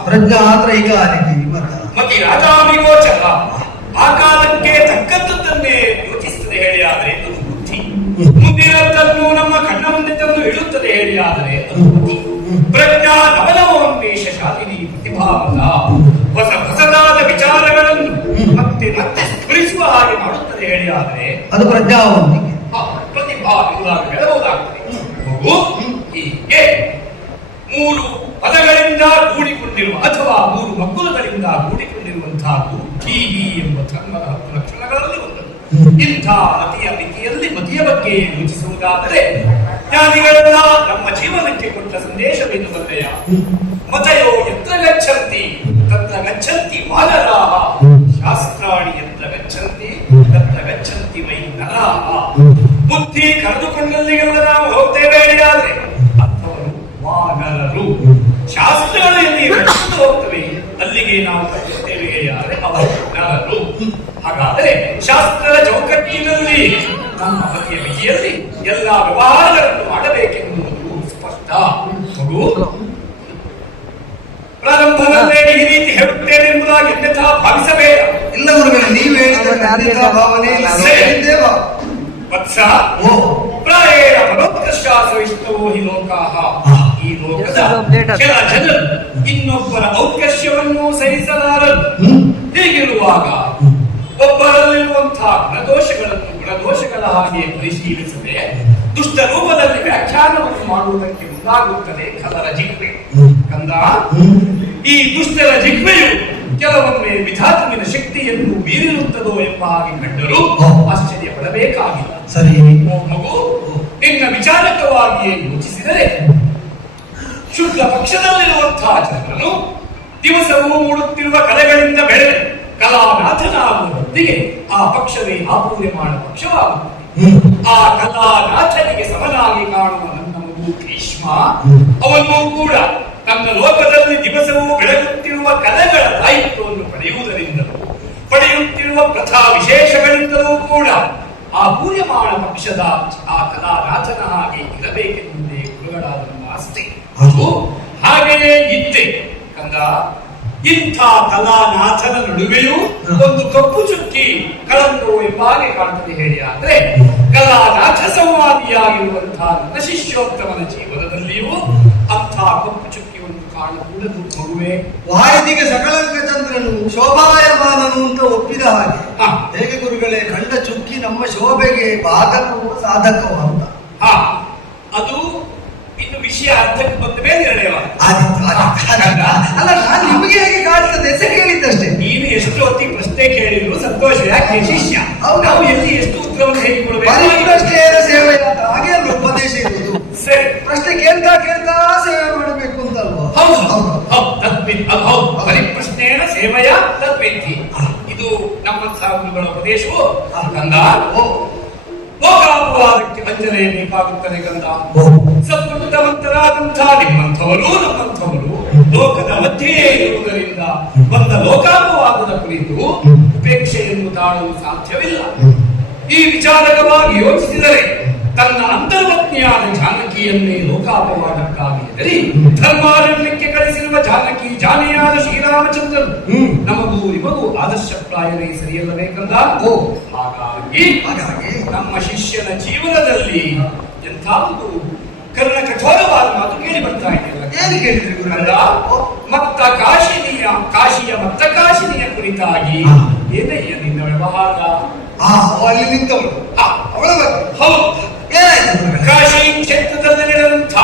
ಪ್ರಜ್ಞಾತ್ರೈಕಾಲಿಕಿ ಮತ ಮತಿ ರಾಜಾಮಿಗೋಚರ ಆ ಕಾಲಕ್ಕೆ ತಕ್ಕಂಥದ್ದನ್ನೇ ಯೋಚಿಸುತ್ತದೆ ಹೇಳಿ ಆದರೆ ಅದು ಬುದ್ಧಿ. ಮುಂದಿನದನ್ನು ನಮ್ಮ ಕಣ್ಣ ಮುಂದೆ ತಂದು ಇಡುತ್ತದೆ ಹೇಳಿ ಆದರೆ ಅದು ಬುದ್ಧಿ. ಪ್ರಜ್ಞಾ ನವನವೋನ್ಮೇಷ ಶಾಲಿನಿ ಪ್ರತಿಭಾವದ ಹೊಸದಾದ ವಿಚಾರಗಳನ್ನು ಮತ್ತೆ ಮತ್ತೆ ಸ್ಫುರಿಸುವ ಹಾಗೆ ಮಾಡುತ್ತದೆ ಹೇಳಿ ಆದರೆ ಅದು ಪ್ರಜ್ಞಾವಂತಿಕೆ. ಪ್ರತಿಭಾ ಎಂಬುದಾಗಿ ಹೇಳಬಹುದಾಗ್ತದೆ. ಹೀಗೆ 3 ಪದಗಳಿಂದ ಕೂಡಿಕೊಂಡಿರುವ ಅಥವಾ 3 ಮಕ್ಕಳುಗಳಿಂದ ಕೂಡಿಕೊಂಡಿರುವಂತಹದ್ದು ಟಿವಿ ಎಂಬ ಧರ್ಮದ 10 ಲಕ್ಷಣಗಳಲ್ಲಿ ಒಂದು. ಇಂಥ ಅತಿಯ ಮಿತಿಯಲ್ಲಿ ಮತಿಯ ಬಗ್ಗೆ ಯೋಚಿಸುವುದಾದರೆ ಜ್ಞಾನಿಗಳೆಲ್ಲ ನಮ್ಮ ಜೀವನಕ್ಕೆ ಕೊಟ್ಟ ಸಂದೇಶವೇನು ಬಂದೆಯ? ಮತಯೋ ಯತ್ರ ಗಚ್ಚಂತಿ ತತ್ರ ಗಚ್ಚಂತಿ ವಾನರಾಹ, ಶಾಸ್ತ್ರಾಣಿ ಯತ್ರ ಗಚ್ಚಂತಿ ತತ್ರ ಗಚ್ಚಂತಿ ವೈ ನರಾಹ. ಬುದ್ಧಿ ಕರೆದುಕೊಂಡಲ್ಲಿಗೆಲ್ಲ ನಾವು ಹೋಗ್ತೇವೆ ಹೇಳಿಯಾದ್ರೆ ಅಂಥವರು ವಾನರರು. ಶಾಸ್ತ್ರಗಳು ಎಲ್ಲಿ ರಚಿಸಿದ್ದು ಹೋಗ್ತವೆ ಅಲ್ಲಿಗೆ ನಾವು ಕಟ್ಟುತ್ತೇವೆ ಹೇಳಿಯಾದ್ರೆ ಅವರು ನರರು. ಹಾಗಾದರೆ ಶಾಸ್ತ್ರದ ಚೌಕಟ್ಟಿನಲ್ಲಿ ನಮ್ಮ ಮತಿಯ ಮಿತಿಯಲ್ಲಿ ಎಲ್ಲ ವ್ಯವಹಾರಗಳನ್ನು ಮಾಡಬೇಕೆನ್ನುವುದು ಸ್ಪಷ್ಟ. ಮಗು ಪ್ರಾರಂಭದಲ್ಲೇ ಈ ರೀತಿ ಹೇಳುತ್ತೇನೆ ಎಂಬುದಾಗಿ ಅನ್ಯಥಾ ಭಾವಿಸಬೇಡ. ಇಲ್ಲ ಗುರುಗಳೇ, ನೀವು ಹೇಳಿದ ಭಾವನೆ ಇಲ್ಲ. ವತ್ಸ ಪ್ರಾಯೇಣ ಪರೋತ್ಕರ್ಷಾಸವಿಷ್ಟವೋ ಹಿ ಲೋಕಾಃ. ಈ ಲೋಕದ ಕೆಲ ಜನರು ಇನ್ನೊಬ್ಬರ ಔತ್ಕರ್ಷವನ್ನು ಸಹಿಸಲಾರರು. ಹೀಗಿರುವಾಗ ಒಬ್ಬರಲ್ಲಿರುವಂತಹ ಗುಣದೋಷಗಳ ಹಾಗೆ ಪರಿಶೀಲಿಸದೆ ದುಷ್ಟ ರೂಪದಲ್ಲಿ ವ್ಯಾಖ್ಯಾನವನ್ನು ಮಾಡುವುದಕ್ಕೆ ಮುಂದಾಗುತ್ತದೆ ಕಲರ ಜಿಹ್ವೆ. ಕಂದ, ಈ ದುಷ್ಟರ ಜಿಹ್ವೆಯು ಕೆಲವೊಮ್ಮೆ ವಿಧಾತುವಿನ ಶಕ್ತಿಯನ್ನು ಮೀರಿರುತ್ತದೋ ಎಂಬ ಹಾಗೆ ಕಂಡರೂ ಆಶ್ಚರ್ಯ ಪಡಬೇಕಾಗಿಲ್ಲ. ಸರಿ ಮಗು, ನಿನ್ನ ವಿಚಾರಕವಾಗಿಯೇ ಯೋಚಿಸಿದರೆ ಶುದ್ಧ ಪಕ್ಷದಲ್ಲಿರುವಂತಹ ಜನರನ್ನು ದಿವಸವೂ ಮೂಡುತ್ತಿರುವ ಕಲೆಗಳಿಂದ ಬೆಳೆದು ಕಲಾನಾಥನಾಗುವ ಹೊತ್ತಿಗೆ ಆ ಪಕ್ಷವೇ ಆಪೂರ್ಯಮಾನ ಪಕ್ಷವಾಗುತ್ತದೆ. ಆ ಕಲಾನಾಥನಿಗೆ ಸಮನಾಗಿ ಕಾಣುವ ನನ್ನ ಮಗು ಭೀಷ್ಮ ಅವನು ಕೂಡ ತನ್ನ ಲೋಕದಲ್ಲಿ ದಿವಸವೂ ಬೆಳಗುತ್ತಿರುವ ಕಲೆಗಳ ದಾಯಿತ್ವವನ್ನು ಪಡೆಯುವುದರಿಂದಲೂ ಪಡೆಯುತ್ತಿರುವ ಪ್ರಥಾ ವಿಶೇಷಗಳಿಂದಲೂ ಕೂಡ ಆ ಪೂರ್ಯಮಾನ ಪಕ್ಷದ ಆ ಕಲಾನಾಥನ ಹಾಗೆ ಇರಬೇಕೆಂಬುದೇ ಗುರುಗಳಾದ ನಮ್ಮ ಆಸ್ತಿ. ಹಾಗೆಯೇ ಇದ್ದೆ ಕಂದ. ಇಂಥ ಕಲಾನಾಥನ ನಡುವೆಯೂ ಒಂದು ಕಪ್ಪು ಚುಕ್ಕಿ ಕಳಂಕೋ ಎಂಬಾಗೆ ಕಾಣ್ತದೆ ಹೇಳಿ ಆದ್ರೆ ಕಲಾನಾಥ ಸಂವಾದಿಯಾಗಿರುವಂತಹ ನನ್ನ ಶಿಷ್ಯೋತ್ತಮನ ಜೀವನದಲ್ಲಿಯೂ ಅಂಥ ಕಪ್ಪು ಚುಕ್ಕಿ ಒಂದು ಕಾಣಕೂಡದು ಮಗುವೆ. ವಾಯುದಿಗೆ ಸಕಲಂಕ ಚಂದ್ರನು ಶೋಭಾಯಮಾನನು ಅಂತ ಒಪ್ಪಿದ ಹಾಗೆ ಹೇಗೆ ಗುರುಗಳೇ ಕಂಡ ಚುಕ್ಕಿ ನಮ್ಮ ಶೋಭೆಗೆ ಬಾಧಕವೋ ಸಾಧಕವೋ ಅಂತ? ಅದು ಇನ್ನು ವಿಷಯ ಅರ್ಥಕ್ಕೆ ಬಂದ ಮೇಲೆ ನಿರ್ಣಯವಾದ. ಅಲ್ಲ, ನಾನು ನಿಮಗೆ ಹೇಗೆ ಕಾಣ್ತದೆ ಅಂತ ಕೇಳಿದ್ದಷ್ಟೇ. ನೀನು ಎಷ್ಟು ಹೊತ್ತಿಗೆ ಪ್ರಶ್ನೆ ಕೇಳಿದ್ರು ಸಂತೋಷ. ಯಾಕೆ ಶಿಷ್ಯ ನಾವು ಎಲ್ಲಿ ಎಷ್ಟು ಉತ್ತರವನ್ನು ಹೇಳಿಕೊಳ್ಬೇಕು? ಪ್ರಶ್ನೆಯ ಸೇವೆ ಹಾಗೆ ಅಲ್ಲ ಉಪದೇಶ ಇರುವುದು. ಸರಿ, ಪ್ರಶ್ನೆ ಕೇಳ್ತಾ ಕೇಳ್ತಾ ಸೇವೆ ಮಾಡಬೇಕು ಅಂತಲ್ವಾ? ಪರಿಪ್ರಶ್ನೆಯ ಸೇವೆಯ ತದ್ವಿಧಿ. ಇದು ನಮ್ಮ ಗುರುಗಳ ಉಪದೇಶವು. ಕಂದ, ಲೋಕಾಪವಾದಕ್ಕೆ ವಂಚನೆ ಬೇಕಾಗುತ್ತದೆ ಕಂದ. ಸದ್ಬುದ್ಧವಂತರಾದಂಥ ನಿಮ್ಮಂಥವರು ನಮ್ಮಂಥವರು ಲೋಕದ ಮಧ್ಯೆಯೇ ಇರುವುದರಿಂದ ಬಂದ ಲೋಕಾಪವಾದದ ಕುರಿತು ಉಪೇಕ್ಷೆಯನ್ನು ತಾಳಲು ಸಾಧ್ಯವಿಲ್ಲ. ಈ ವಿಚಾರಕವಾಗಿ ಯೋಚಿಸಿದರೆ ತನ್ನ ಅಂತರ್ವತ್ನಿಯಾದ ಜಾನಕಿಯನ್ನೇ ಲೋಕಾಪವಾದಕ್ಕಾಗಿ ಎದರಿ ಧರ್ಮಾರಣ್ಯಕ್ಕೆ ಕಳಿಸಿರುವ ಜಾನಕಿ ಜಾನೆಯಾದ ಶ್ರೀರಾಮಚಂದ್ರನು ನಮಗೂ ನಿಮಗೂ ಆದರ್ಶಪ್ರಾಯವೇ ಸರಿಯಲ್ಲಬೇಕಂದ. ಹಾಗಾಗಿ ನಮ್ಮ ಶಿಷ್ಯನ ಜೀವನದಲ್ಲಿ ಎಂಥಾವುದು ಕರ್ಣ ಕಠೋರವಾದ ಮಾತು ಕೇಳಿ ಬರ್ತಾ ಇದೆಯಲ್ಲ. ಏನು ಕೇಳಿದ್ರಿ ಗುರುಗಳ? ಮತ್ತ ಕಾಶಿಯ ಮತ್ತ ಕಾಶಿನಿಯ ಕುರಿತಾಗಿ ಏನಯ್ಯ ನಿನ್ನ ವ್ಯವಹಾರ? ಅಲ್ಲಿ ನಿಂತವಳು ಅವಳ ಬಗ್ಗೆ. ಹೌದು, ಏನಾಯ್ತು? ಕಾಶಿ ಕ್ಷೇತ್ರದಲ್ಲಿ ನಡೆದಂಥ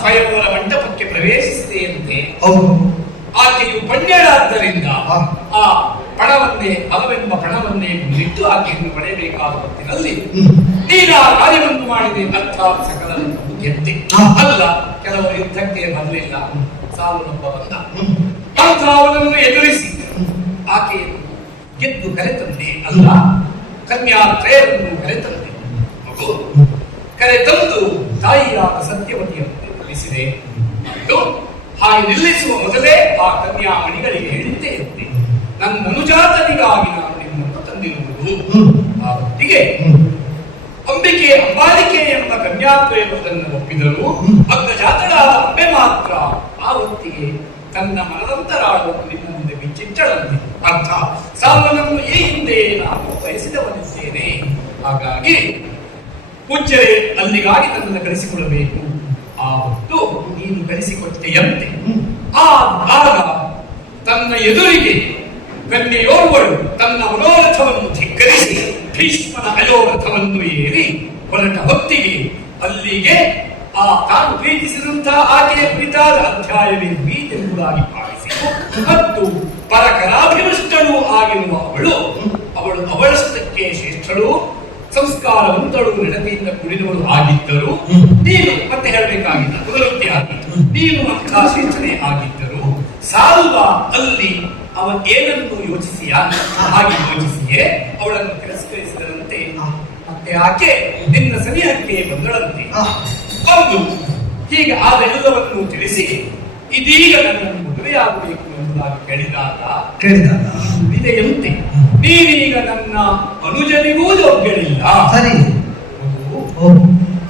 ಸ್ವಯಂವರ ಮಂಟಪಕ್ಕೆ ಪ್ರವೇಶಿಸಿದೆಯಂತೆ. ಆಕೆಯು ಪಣ್ಯಳಾದ್ದರಿಂದ ಆ ಪಣವನ್ನೇ ಅಲವೆಂಬ ಪಣವನ್ನೇ ಮುಂದಿಟ್ಟು ಆಕೆಯನ್ನು ಪಡೆಯಬೇಕಾದ ಹೊತ್ತಿನಲ್ಲಿ ನೀನು ಆ ಕಾರ್ಯವನ್ನು ಮಾಡಿದೆ. ಅರ್ಥಾತ್ ಸಕಲರನ್ನು ಗೆದ್ದೆ. ಅಲ್ಲ, ಕೆಲವರು ಯುದ್ಧಕ್ಕೆ ಬರಲಿಲ್ಲ, ಸಾಲುನೊಬ್ಬ ಬಂದ. ಅವನನ್ನು ಎದುರಿಸಿ ಆಕೆಯನ್ನು ಗೆದ್ದು ಕರೆತಂದೆ. ಅಲ್ಲ, ಕನ್ಯಾತ್ರಯರನ್ನು ಕರೆತಂದೆ. ಮಗು ಕರೆತಂದು ತಾಯಿಯಾದ ಸತ್ಯವತಿಯನ್ನು ನಿಲ್ಲಿಸಿದೆ. ಹಾಗೆ ನಿಲ್ಲಿಸುವ ಮೊದಲೇ ಆ ಕನ್ಯಾಮಣಿಗಳಿಗೆ ಹೇಳಿದ್ದೇ ಇರುತ್ತೆ, ನನ್ನ ಅನುಜಾತನಿಗಾಗಿ ನಾನು ನಿಮ್ಮನ್ನು ತಂದಿರುವುದು. ಆ ಹೊತ್ತಿಗೆ ಅಂಬಿಕೆ ಅಂಬಾಲಿಕೆ ಎಂಬ ಕನ್ಯಾತ್ವ ಎಂಬುದನ್ನು ಒಪ್ಪಿದರು. ಅಗ್ರಜಾತಳಾದ ಅಂಬೆ ಮಾತ್ರ ಆ ಹೊತ್ತಿಗೆ ತನ್ನ ಮನದಂತರ ಎಂಬುದಾಗಿ ಪೂಜ್ಯರೇ ಅಲ್ಲಿಗಾಗಿ ನನ್ನನ್ನು ಕಳಿಸಿಕೊಡಬೇಕು. ಆ ಹೊತ್ತು ನೀನು ಕಳಿಸಿಕೊಟ್ಟೆಯಂತೆ ಆಗ ತನ್ನ ಎದುರಿಗೆ ಕನ್ಯೆಯೋರ್ವಳು ತನ್ನ ಮನೋರಥವನ್ನು ಧಿಕ್ಕರಿಸಿ ಭೀಷ್ಮನ ಅಯೋರಥವನ್ನು ಏರಿ ಹೊರಟ ಹೊತ್ತಿಗೆ ಅಲ್ಲಿಗೆ ಆ ತಾನು ಪ್ರೀತಿಸಿದಂತಹ ಆಕೆಯ ಕುರಿತಾದ ಅಧ್ಯಾಯವೇ ಎಂಬುದಾಗಿ ಭಾವಿಸಿತು. ಮತ್ತು ಪರಕರಾಭಿವೃಷ್ಟಳೂ ಆಗಿರುವ ಅವಳು ಅವಳಷ್ಟಕ್ಕೆ ಶ್ರೇಷ್ಠಳು, ಸಂಸ್ಕಾರವಂತಳು, ನಡತೆಯಿಂದ ಕುಡಿದವಳು ಆಗಿದ್ದರು. ನೀನು ಮತ್ತೆ ಹೇಳಬೇಕಾಗಿಲ್ಲ, ಪುನರುಕ್ತಿ ಆಗಿತ್ತು, ನೀನು ಅಂಥ ಶ್ರೇಷ್ಠನೇ ಆಗಿದ್ದರು ಸಾಲುವ ಅಲ್ಲಿ ಅವ ಏನನ್ನು ಯೋಚಿಸಿಯ ಹಾಗೆ ಯೋಚಿಸಿಯೇ ಅವಳನ್ನು ತಿರಸ್ಕರಿಸಿದರಂತೆ. ಮತ್ತೆ ಆಕೆ ನಿನ್ನ ಸನಿಹಕ್ಕೆ ಬಂದಳಂತೆ. ಬಂದು ಹೀಗೆ ಆದ ಎಲ್ಲವನ್ನು ತಿಳಿಸಿ ಇದೀಗ ನನ್ನನ್ನು ಮದುವೆಯಾಗಬೇಕು ಎಂಬುದಾಗಿ ಕೇಳಿದಾಗ ಇದೆಯಂತೆ ನೀನೀಗ ನನ್ನ ಅನುಜನಿಗೂ ಯೋಗ್ಯಳಿಲ್ಲ. ಸರಿ,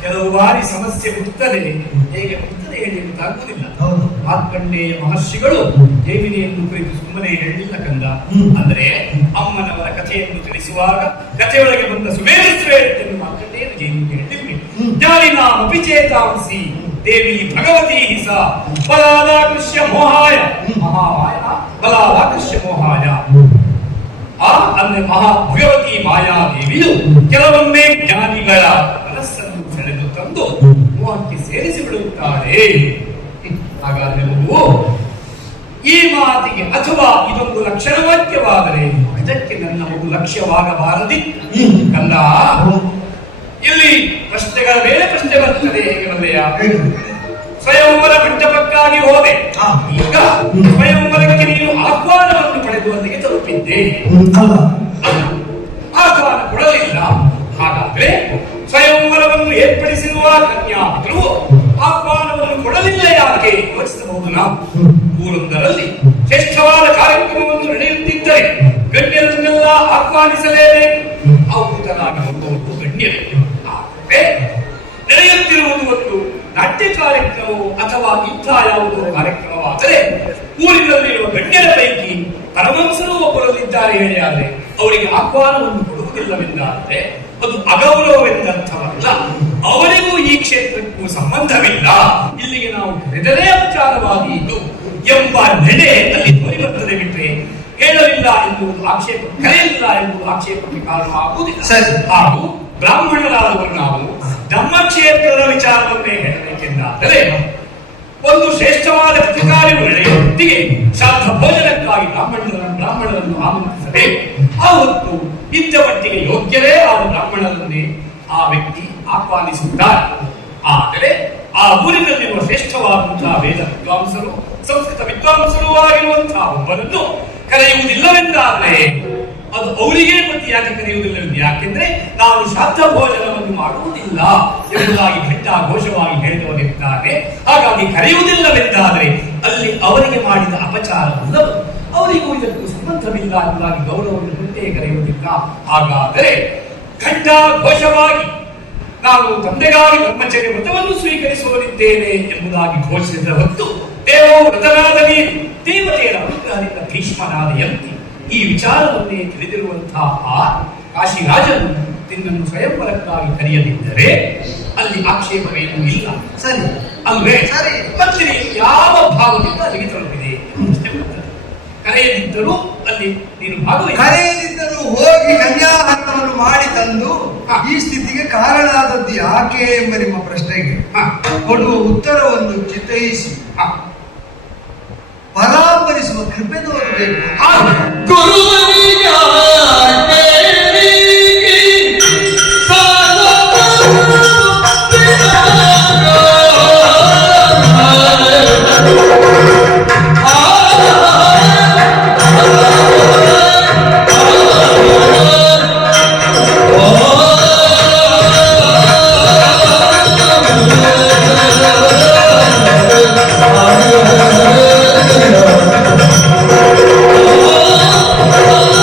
ಕೆಲವು ಬಾರಿ ಸಮಸ್ಯೆ ಹುಟ್ಟಲೆ ಹೇಗೆ ಹುಟ್ಟಲೆ ಹೇಳಿ ಗೊತ್ತಾಗುವುದಿಲ್ಲ. ಮಾರ್ಕಂಡೇಯ ಮಹರ್ಷಿಗಳು ಜೈಮಿನಿಯನ್ನು ಕುರಿತು ಸುಮ್ಮನೆ ಹೇಳಲಿಲ್ಲ ಕಂದ. ಅಂದ್ರೆ ಅಮ್ಮನವರ ಕಥೆಯನ್ನು ತಿಳಿಸುವಾಗ ಕಥೆಯೊಳಗೆ ಬಂದ ಸುಮೇಧಸ್ವೇತನ್ನು ಮಾರ್ಕಂಡೇಯರು ಜೈಮಿನಿಗೆ ಹೇಳಿದ್ವಿ. ಜ್ಞಾನಿನಾಮಪಿ ಚೇತಾಂಸಿ ದೇವಿ ಭಗವತಿ ಸ ಬಲಾದಾಕೃಷ್ಯ ಮೋಹಾಯ ಮಹಾಮಾಯ ಬಲಾದಾಕೃಷ್ಯ ಮೋಹಾಯ. ಅಂದ್ರೆ ಮಹಾ ಭಗವತಿ ಮಾಯಾದೇವಿಯು ಕೆಲವೊಮ್ಮೆ ಜ್ಞಾನಿಗಳ ಮನಸ್ಸನ್ನು ಸೆಳೆದು ತಂದು ಮೋಹಕ್ಕೆ ಸೇರಿಸಿ ಬಿಡುತ್ತಾಳೆ. ಹಾಗಾದ್ರೆ ಮಗು ಈ ಮಾತಿಗೆ ಅಥವಾ ಇದೊಂದು ಲಕ್ಷಣವಾಕ್ಯವಾದರೆ ಇದಕ್ಕೆ ನನ್ನ ಮಗು ಲಕ್ಷ್ಯವಾಗಬಾರದಿತ್ತು ಕಲ್ಲ. ಇಲ್ಲಿ ಪ್ರಶ್ನೆಗಳ ಮೇಲೆ ಪ್ರಶ್ನೆ ಬರ್ತದೆ. ಹೇಗೆ ಬಲ್ಲೆಯ? ಸ್ವಯಂವರ ಮಂಟಪಕ್ಕಾಗಿ ಹೋದೆ, ಈಗ ಸ್ವಯಂವರಕ್ಕೆ ನೀನು ಆಹ್ವಾನವನ್ನು ಪಡೆದು ಅಲ್ಲಿಗೆ ತಲುಪಿದ್ದೆ. ಆಹ್ವಾನ ಕೊಡಲಿಲ್ಲ. ಹಾಗಾದ್ರೆ ಸ್ವಯಂವರವನ್ನು ಏರ್ಪಡಿಸಿರುವ ಕನ್ಯಾಪಿತರು ಆಹ್ವಾನವನ್ನು ಕೊಡಲಿಲ್ಲ ಯಾಕೆ ಯೋಚಿಸಬಹುದು. ನಾವು ಊರೊಂದರಲ್ಲಿ ಶ್ರೇಷ್ಠವಾದ ಕಾರ್ಯಕ್ರಮವನ್ನು ನಡೆಯುತ್ತಿದ್ದರೆ ಗಣ್ಯರನ್ನೆಲ್ಲ ಆಹ್ವಾನಿಸಲೇಬೇಕು. ಆಹುತರಾಗಿ ಹೋಗುವವರು ಗಣ್ಯರೇ. ಆದರೆ ನಡೆಯುತ್ತಿರುವುದು ಒಂದು ನಾಟ್ಯ ಕಾರ್ಯಕ್ರಮವೋ ಅಥವಾ ಇಂಥ ಯಾವುದೋ ಕಾರ್ಯಕ್ರಮವಾದರೆ ಊರಿನಲ್ಲಿರುವ ಗಣ್ಯರ ಪೈಕಿ ಪರಮಹಂಸರು ಒಬ್ಬರಲ್ಲಿದ್ದಾರೆ ಹೇಳಿ ಆದರೆ ಅವರಿಗೆ ಆಹ್ವಾನವನ್ನು ಕೊಡುವುದಿಲ್ಲವೆಂದಾದರೆ ಅದು ಅಗೌರವವೆಂದರ್ಥವಲ್ಲ. ಅವರಿಗೂ ಈ ಕ್ಷೇತ್ರಕ್ಕೂ ಸಂಬಂಧವಿಲ್ಲ, ಇಲ್ಲಿಗೆ ನಾವು ಕರೆದರೆ ಅಪಚಾರವಾದೀತು ಎಂಬ ನೆಲೆ ಅಲ್ಲಿ ತೋರಿ ಬರ್ತದೆ. ಬಿಟ್ಟರೆ ಹೇಳಲಿಲ್ಲ ಎಂಬುದು ಆಕ್ಷೇಪ, ಕರೆಯಲಿಲ್ಲ ಎಂಬುದು ಆಕ್ಷೇಪಕ್ಕೆ ಕಾರಣವಾಗುವುದಿಲ್ಲ. ಹಾಗೂ ಬ್ರಾಹ್ಮಣರಾದವರು ನಾವು ನಮ್ಮ ಕ್ಷೇತ್ರದ ವಿಚಾರವನ್ನೇ ಹೇಳಬೇಕೆಂದಾದರೆ ಒಂದು ಶ್ರೇಷ್ಠವಾದ ಪ್ರತಿಕಾರ್ಯವು ನಡೆಯುವ ಹೊತ್ತಿಗೆ ಶ್ರಾದ್ದ ಭೋಜನಕ್ಕಾಗಿ ಬ್ರಾಹ್ಮಣರನ್ನು ಆಮಂತ್ರಿಸಬೇಕು. ಆ ಹೊತ್ತು ಇದ್ದ ಮಟ್ಟಿಗೆ ಯೋಗ್ಯರೇ ಆದ ಬ್ರಾಹ್ಮಣರನ್ನೇ ಆ ವ್ಯಕ್ತಿ ಆಹ್ವಾನಿಸುತ್ತಾರೆ. ಆದರೆ ಆ ಊರಿನಲ್ಲಿರುವ ಶ್ರೇಷ್ಠವಾದಂತಹ ವೇದ ವಿದ್ವಾಂಸರು, ಸಂಸ್ಕೃತ ವಿದ್ವಾಂಸರು ಆಗಿರುವಂತಹ ಒಬ್ಬರನ್ನು ಕರೆಯುವುದಿಲ್ಲವೆಂದಾದರೆ ಅದು ಅವರಿಗೆ ಮತ್ತೆ ಯಾಕೆ ಕರೆಯುವುದಿಲ್ಲವೆಂದು, ಯಾಕೆಂದ್ರೆ ನಾನು ಶ್ರಾದ್ದ ಭೋಜನವನ್ನು ಮಾಡುವುದಿಲ್ಲ ಎಂಬುದಾಗಿ ಘಟ್ಟ ಘೋಷವಾಗಿ ಹೇಳಿದವರಿದ್ದಾರೆ. ಹಾಗಾಗಿ ಕರೆಯುವುದಿಲ್ಲವೆಂದಾದರೆ ಅಲ್ಲಿ ಅವರಿಗೆ ಮಾಡಿದ ಅಪಚಾರವಲ್ಲವು, ಅವರಿಗೂ ಇದಕ್ಕೂ ಸಂಬಂಧವಿಲ್ಲ ಎಂಬುದಾಗಿ ಗೌರವವನ್ನು ಮುಂದೆ ಕರೆಯುವುದಿಲ್ಲ. ಹಾಗಾದರೆ ಘಟ್ಟ ಘೋಷವಾಗಿ ನಾನು ತಂದೆಗಾಗಿ ಬ್ರಹ್ಮಚರ್ಯ ವ್ರತವನ್ನು ಸ್ವೀಕರಿಸುವರಿದ್ದೇನೆ ಎಂಬುದಾಗಿ ಘೋಷಿಸಿದ ಹೊತ್ತು ದೇವೋ ವ್ರತನಾದ ನೀನು ದೇವತೆಯರ ಅನುಗ್ರಹದಿಂದ ಭೀಷ್ಮನಾದ ಎಂತಿ ಈ ವಿಚಾರವನ್ನೇ ತಿಳಿದಿರುವಂತಹ ಆ ಕಾಶಿರಾಜನು ನಿನ್ನನ್ನು ಸ್ವಯಂವರಕ್ಕಾಗಿ ಕರೆಯದಿದ್ದರೆ ಅಲ್ಲಿ ಆಕ್ಷೇಪವೇನೂ ಇಲ್ಲ. ಸರಿ ಅಲ್ವೇ? ಸರಿ. ಮತ್ತೆ ಯಾವ ಭಾವದಿಂದ ಅಲ್ಲಿಗೆ ತಲುಪಿದೆ ಕರೆಯದಿದ್ದರೂ ಅಲ್ಲಿ ನೀನು ಕರೆಯದಿದ್ದರೂ ಹೋಗಿ ಕನ್ಯಾಹರಣವನ್ನು ಮಾಡಿ ತಂದು ಈ ಸ್ಥಿತಿಗೆ ಕಾರಣ ಆದದ್ದು ಯಾಕೆ ಎಂಬ ನಿಮ್ಮ ಪ್ರಶ್ನೆಗೆ ಕೊಡುವ ಉತ್ತರವನ್ನು ಚಿತ್ತೈಸಿ ಪರಾಮರಿಸುವ ಕೃಪೆ ತೋರಬೇಕು. Oh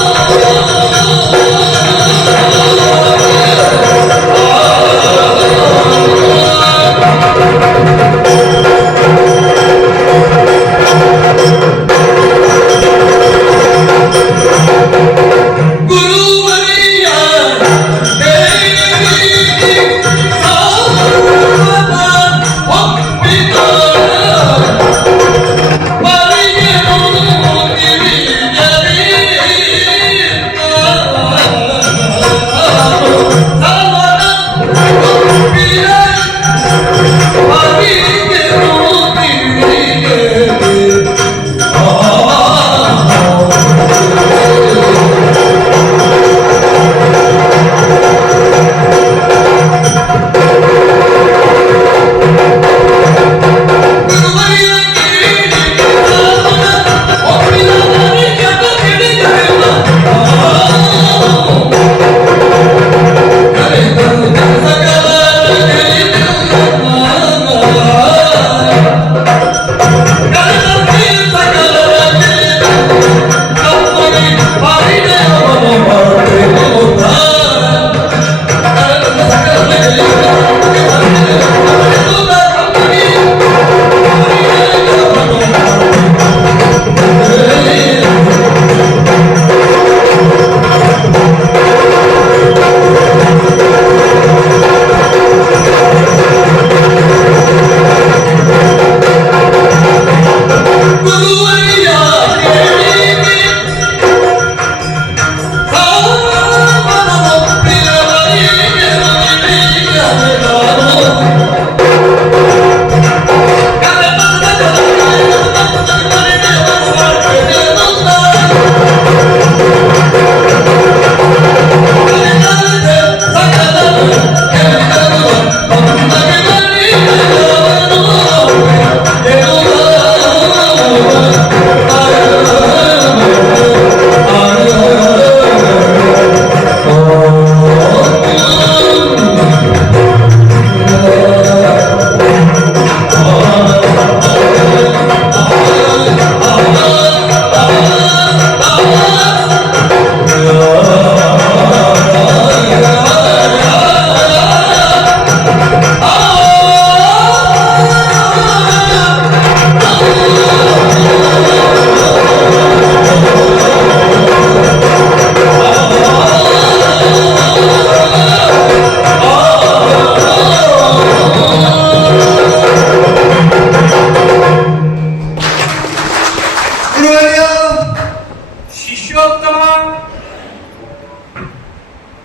ಶಿಷ್ಯೋತ್ತಮ,